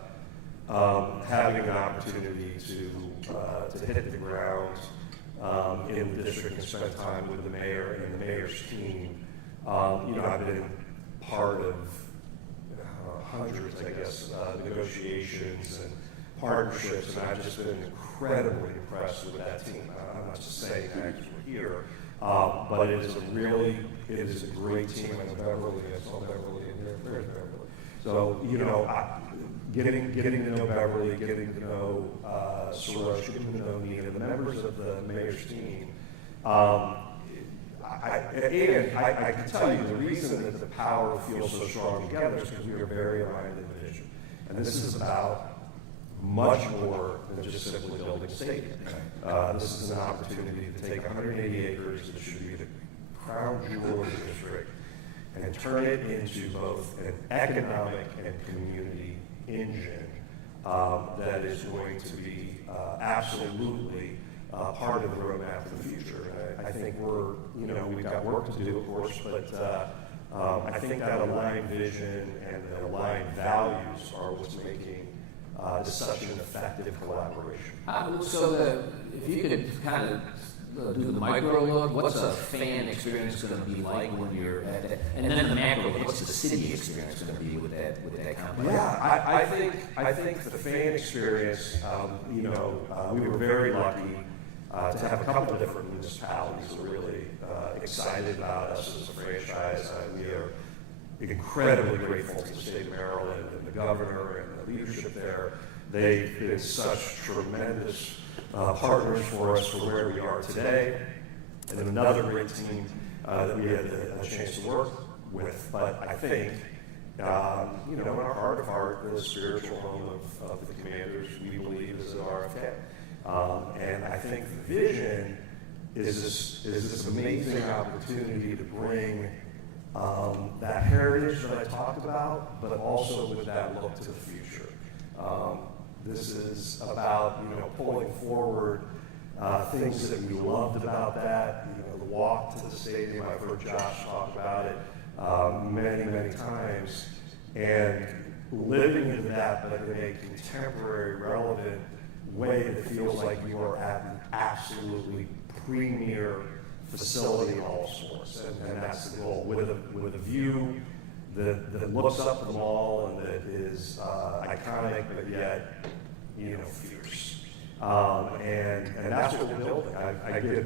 having an opportunity to hit the ground in the district and spend time with the mayor and the mayor's team. I've been part of hundreds, I guess, negotiations and partnerships, and I've just been incredibly impressed with that team. I'm not just saying that because we're here, but it is a great team. I know Beverly, I saw Beverly in there. There's Beverly. So, getting to know Beverly, getting to know Soros, getting to know Nina, the members of the mayor's team. I can tell you the reason that the power feels so strong together is because we are very aligned in the vision. And this is about much more than just simply building a stadium. This is an opportunity to take 180 acres that should be the crown jewel of the district and turn it into both an economic and community engine that is going to be absolutely part of the roadmap for the future. And I think we've got work to do, of course, but I think that aligned vision and the aligned values are what's making is such an effective collaboration. If you could kind of do the micro look, what's a fan experience going to be like when you're at that? And then the macro look, what's the city experience going to be with that company? Yeah, I think the fan experience, we were very lucky to have a couple of different municipalities that were really excited about us as a franchise. We are incredibly grateful to the state of Maryland and the governor and the leadership there. They've been such tremendous partners for us for where we are today. And then another great team that we had a chance to work with. But I think, in our heart of heart, the spiritual home of the Commanders, we believe, is at RFK. And I think the vision is this amazing opportunity to bring that heritage that I talked about, but also with that look to the future. This is about pulling forward things that we loved about that. The walk to the stadium. I've heard Josh talk about it many times, and living into that, but in a contemporary, relevant way that feels like you are at an absolutely premier facility in all sports, and that's the goal. With a view that looks up at the mall and that is iconic, but yet fierce. And that's what we're building. I get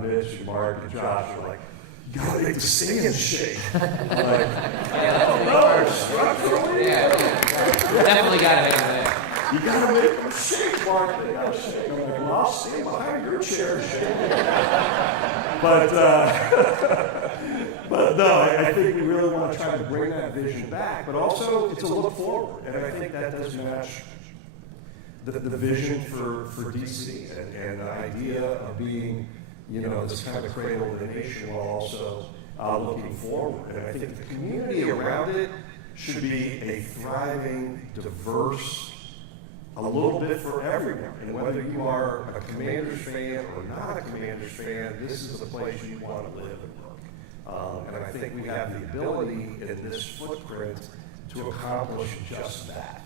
Mitch and Mark and Josh are like, you gotta make the stand shake. I'm like, I don't know, structurally. Definitely got to have that. You gotta make them shake, Mark. They gotta shake. I'm like, well, I'll stand behind your chair shaking. But no, I think we really want to try to bring that vision back, but also it's a look forward. And I think that does match the vision for DC and the idea of being, this kind of cradle of the nation while also looking forward. And I think the community around it should be a thriving, diverse, a little bit for everyone. And whether you are a Commanders fan or not a Commanders fan, this is the place you want to live and work. And I think we have the ability in this footprint to accomplish just that.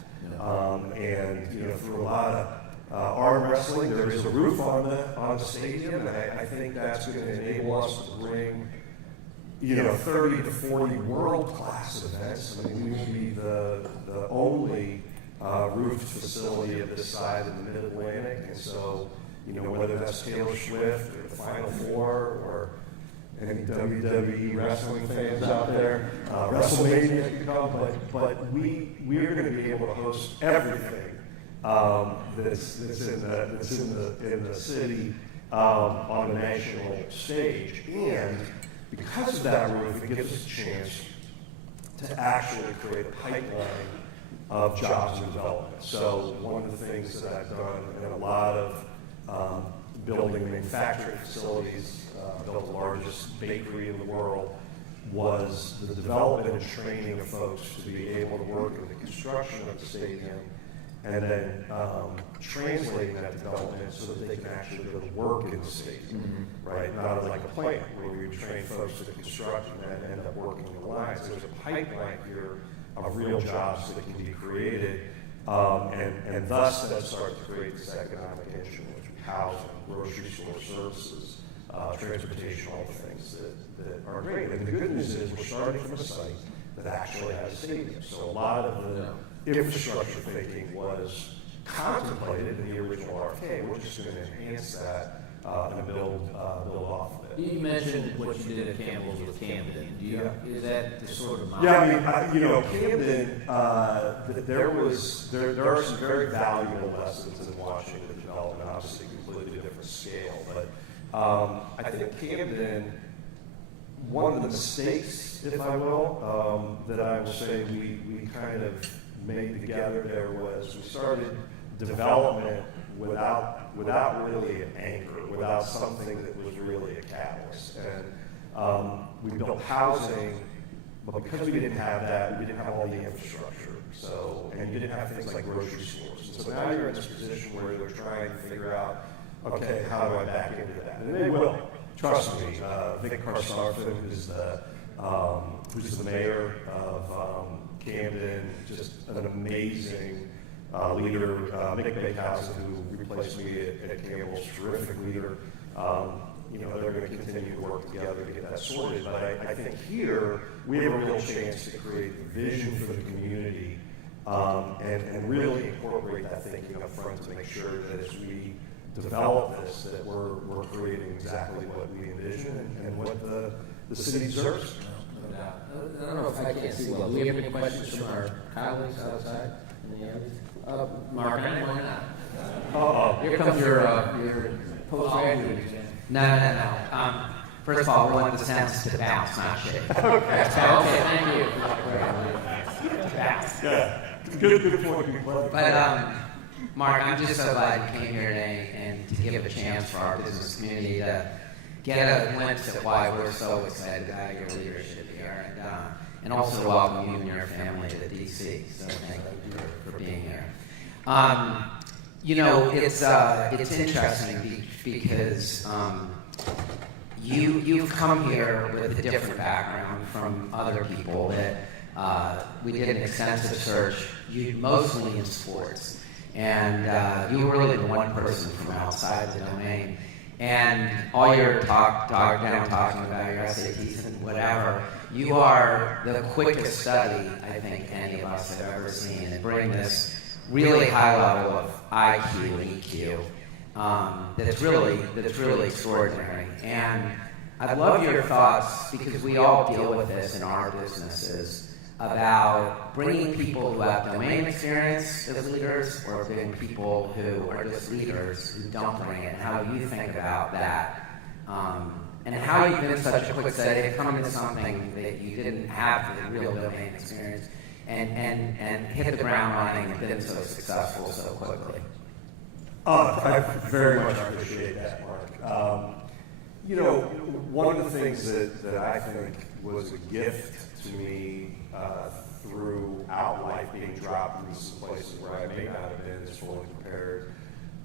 And through a lot of arm wrestling, there is a roof on the stadium, and I think that's going to enable us to bring 30 to 40 world-class events. I mean, we will be the only roofed facility of this side of the Mid-Atlantic, and so whether that's Taylor Swift or the Final Four or any WWE wrestling fans out there, WrestleMania could come, but we're going to be able to host everything that's in the city on the national stage, and because of that roof, it gives us a chance to actually create a pipeline of jobs and development. So one of the things that I've done in a lot of building manufacturing facilities, built the largest bakery in the world, was the development and training of folks to be able to work in the construction of the stadium and then translating that development so that they can actually go to work in the stadium, right? Not like a plant where we would train folks to construct and then end up working in the lines. There's a pipeline here of real jobs that can be created, and thus that starts to create this economic engine, which is housing, grocery store services, transportation, all the things that are great. And the good news is we're starting from a site that actually has a stadium. So a lot of the infrastructure thinking was contemplated in the original RFK. We're just going to enhance that and build off of it. You mentioned what you did at Campbell's with Camden. Is that the sort of model? Yeah, I mean, Camden, there are some very valuable lessons in watching the development, obviously completely different scale, but I think Camden, one of the mistakes, if I will, that I will say we kind of made together there was we started development without really an anchor, without something that was really a catalyst. And we built housing, but because we didn't have that, we didn't have all the infrastructure. So, and you didn't have things like grocery stores. And so now you're in this position where they're trying to figure out, okay, how do I back into that? And they will. Trust me. Vic Carsarfin, who's the mayor of Camden, just an amazing leader, Mick Bakehausen, who replaced me at Campbell's, terrific leader. They're going to continue to work together to get that sorted. But I think here we have a real chance to create a vision for the community and really incorporate that thinking up front to make sure that as we develop this, that we're creating exactly what we envision and what the city deserves. No doubt. I don't know if I can't see well. Do we have any questions from our colleagues outside in the audience? Mark, why not? Here comes your postgraduate exam. No. First of all, we want the sounds to bounce, not shake. Okay, thank you. Bounce. Yeah, good point. But Mark, I'm just so glad you came here today and to give a chance for our business community to get a glimpse at why we're so excited about your leadership here, and also to welcome you and your family to DC. So thank you for being here. It's interesting because you've come here with a different background from other people that we did an extensive search, mostly in sports. And you were really the one person from outside the domain. And all your talking about your SATs and whatever, you are the quickest study I think any of us have ever seen, and bring this really high level of IQ and EQ that's really extraordinary. And I'd love your thoughts, because we all deal with this in our businesses, about bringing people who have domain experience as leaders, or bringing people who are just leaders who don't bring it, and how you think about that, and how you've been such a quick study to come into something that you didn't have the real domain experience, and hit the ground running and been so successful so quickly. I very much appreciate that, Mark. One of the things that I think was a gift to me throughout life, being dropped into some places where I may not have been as fully prepared,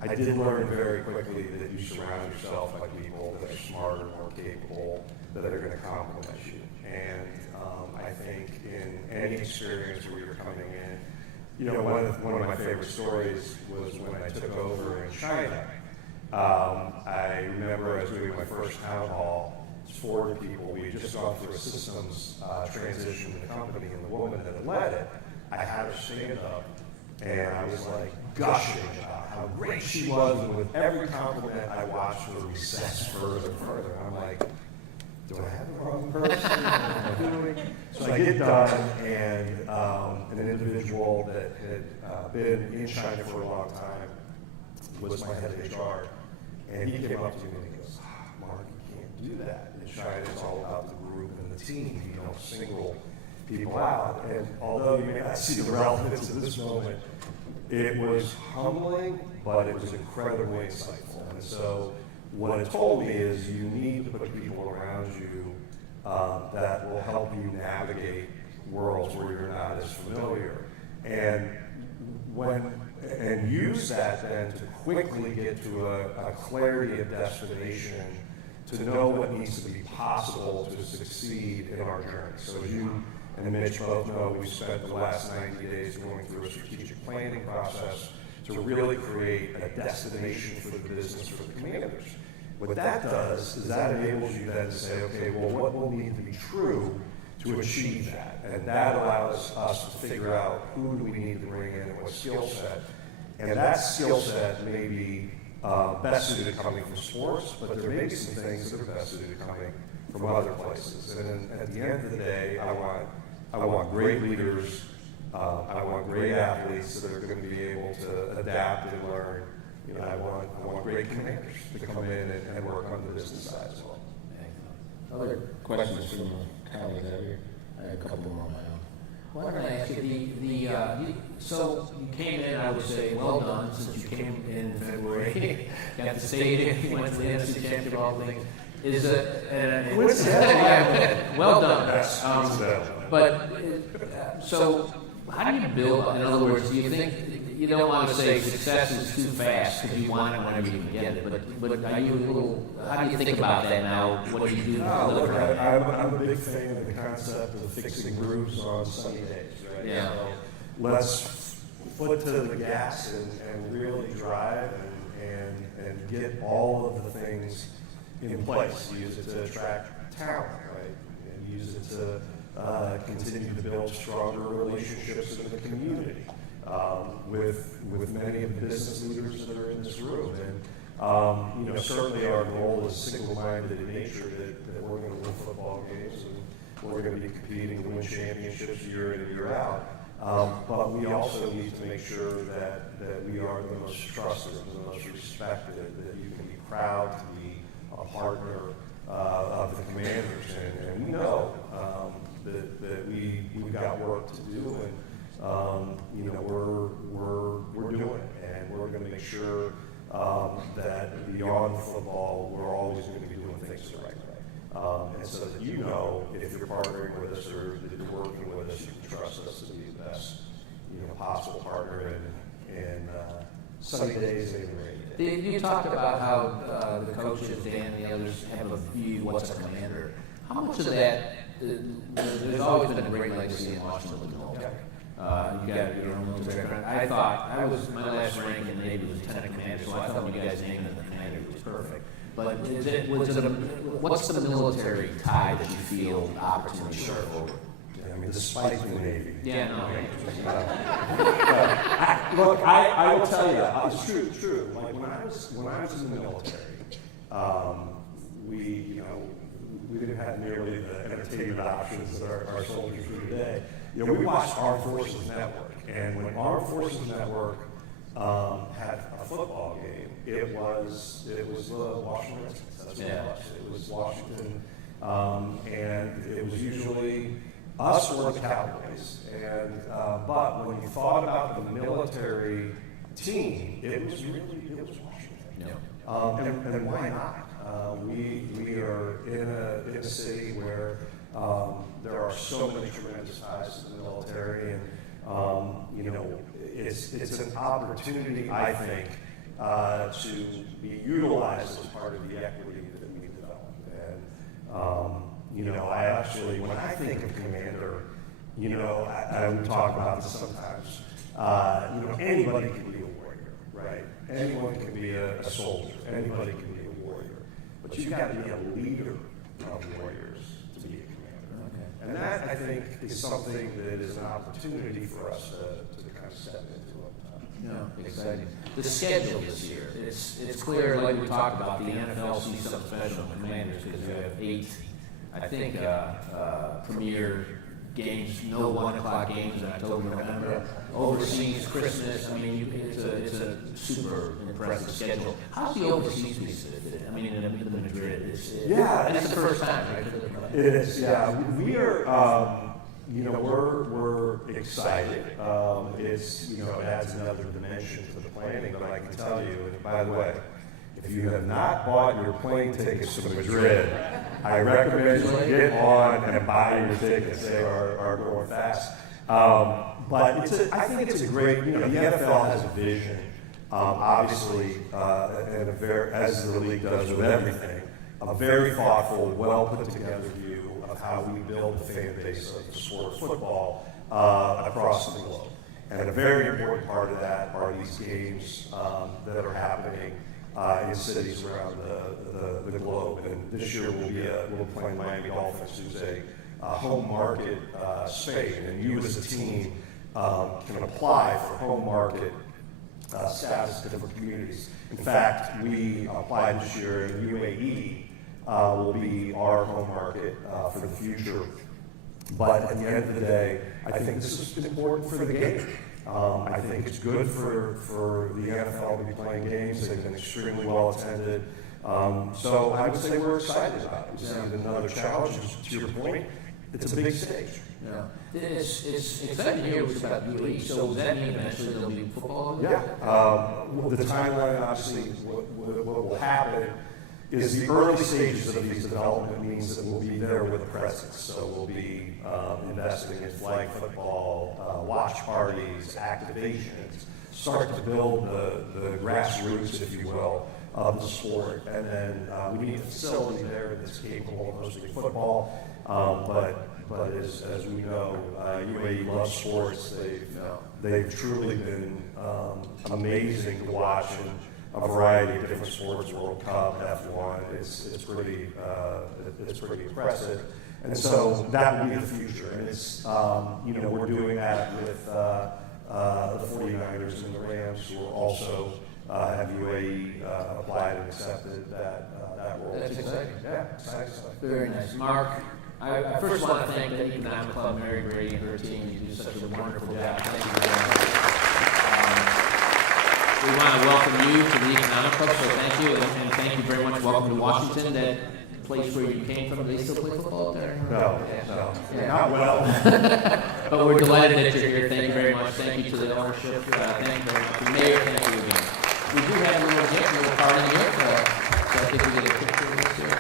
I did learn very quickly that you surround yourself by people that are smarter, more capable, that are going to complement you. And I think in any experience where you're coming in, one of my favorite stories was when I took over in China. I remember I was doing my first town hall. 4 people. We had just gone through a systems transition in the company, and the woman that had led it, I had her stand up, and I was like gushing about how great she was, and with every compliment, I watched her recess further and further. And I'm like, do I have the wrong person? What am I doing? So I get done, and an individual that had been in China for a long time was my head of HR, and he came up to me and he goes, Mark, you can't do that. In China, it's all about the group and the team. You don't single people out. And although you may not see the relevance of this moment, it was humbling, but it was incredibly insightful. And so what it told me is you need to put people around you that will help you navigate worlds where you're not as familiar. And use that then to quickly get to a clarity of destination, to know what needs to be possible to succeed in our journey. So as you and Mitch both know, we spent the last 90 days going through a strategic planning process to really create a destination for the business for the commanders. What that does is that enables you then to say, okay, well, what will need to be true to achieve that? And that allows us to figure out who do we need to bring in and what skill set. And that skill set may be best suited coming from sports, but there may be some things that are best suited coming from other places. And at the end of the day, I want great leaders. I want great athletes that are going to be able to adapt and learn. I want great commanders to come in and work on the business side as well. Other questions from colleagues out here? I have a couple more of my own. Why don't I ask you, so you came in, I would say, well done, since you came in February, got the stadium, you went to the NFC Championship, all the things. Well done. Yes, So how do you build, in other words, do you think, you don't want to say success is too fast because you want it whenever you can get it, but are you a little, how do you think about that now? What do you do? I'm a big fan of the concept of fixing roofs on sunny days, right? Yeah. So let's foot to the gas and really drive and get all of the things in place. Use it to attract talent, right? And use it to continue to build stronger relationships in the community with many of the business leaders that are in this room. And certainly our goal is single-minded in nature that we're going to win football games and we're going to be competing to win championships year in and year out. But we also need to make sure that we are the most trusted, the most respected, that you can be proud to be a partner of the Commanders. And we know that we've got work to do, and we're doing it, and we're going to make sure that beyond football, we're always going to be doing things the right way. And so that if you're partnering with us or that you're working with us, you can trust us to be the best possible partner in sunny days and rainy days. You talked about how the coaches, Dan and the others, have a view what's a Commander. How much of that, there's always been a great legacy in Washington with the military. You got your own military background. I thought, my last rank in the Navy was Lieutenant Commander, so I thought you guys naming the Commander was perfect. But what's the military tie that you feel opportunity forward? I mean, despite the Navy. Yeah, no. Look, I will tell you, it's true. Like when I was in the military, we didn't have nearly the entertainment options that our soldiers do today. We watched Armed Forces Network, and when Armed Forces Network had a football game, it was the Washington Redskins. That's what it was. It was Washington, and it was usually us or the Cowboys. And but when you thought about the military team, it was Washington. And why not? We are in a city where there are so many tremendous ties to the military, and it's an opportunity, I think, to be utilized as part of the equity that we develop. And I actually, when I think of Commander, I would talk about this sometimes. Anybody can be a warrior, right? Anyone can be a soldier. Anybody can be a warrior. But you've got to be a leader of warriors to be a commander. Okay. And that, I think, is something that is an opportunity for us to kind of step into. Exciting. The schedule this year, it's clear, like we talked about, the NFL sees something special in Commanders because you have 8, I think, premier games, no 1 o'clock games in October, November, overseas, Christmas. I mean, it's a super impressive schedule. How's the overseas piece of it? I mean, in Madrid, it's the first time, right? It is, yeah. We are, we're excited. It adds another dimension to the planning, but I can tell you, and by the way, if you have not bought your plane tickets to Madrid, I recommend you get on and buy your tickets. They are going fast. But I think it's a great, the NFL has a vision, obviously, and as the league does with everything, a very thoughtful, well put together view of how we build the fan base of the sport of football across the globe. And a very important part of that are these games that are happening in cities around the globe. And this year we'll be playing Miami Dolphins, who's a home market Spain. And you as a team can apply for home market status to different communities. In fact, we applied this year, and UAE will be our home market for the future. But at the end of the day, I think this is important for the game. I think it's good for the NFL to be playing games. They've been extremely well attended. So I would say we're excited about it. We see another challenge. To your point, it's a big stage. Yeah. It's exciting to hear what's about UAE. So does that mean eventually there'll be football? Yeah. The timeline, obviously, what will happen is the early stages of these development means that we'll be there with a presence. So we'll be investing in flag football, watch parties, activations, start to build the grassroots, if you will, of the sport. And then we need a facility there that's capable of hosting football. But but as we know, UAE loves sports. They've truly been amazing to watch in a variety of different sports, World Cup, F1. It's pretty impressive. And so that will be the future. And it's, we're doing that with the 49ers and the Rams, who will also have UAE applied and accepted that role. That's exciting. Yeah, exciting stuff. Very nice. Mark, I first want to thank the Economic Club, Mary Brady, and her team. You do such a wonderful job. Thank you very much. We want to welcome you to the Economic Club, so thank you, and thank you very much. Welcome to Washington, that place where you came from. Do they still play football up there? No. Yeah. Not well. But we're delighted that you're here. Thank you very much. Thank you to the ownership. Thank you very much. Mayor, thank you again. We do have a little gift, a little card in here, so I think we get a picture of this here.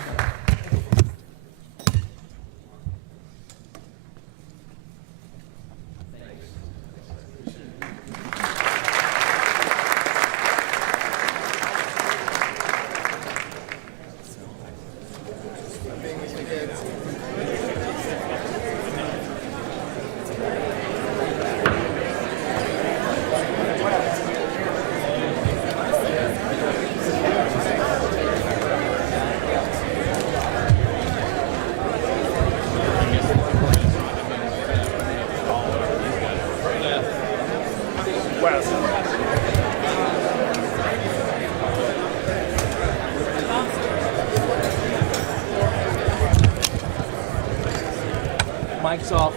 Mic's off.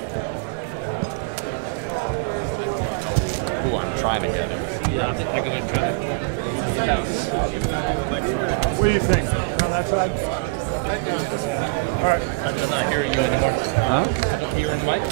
Oh, I'm trying to get it. Yeah, I think I'm going to try to. What do you think? On that side? All right. I'm not hearing you anymore. Huh? I don't hear him, Mike.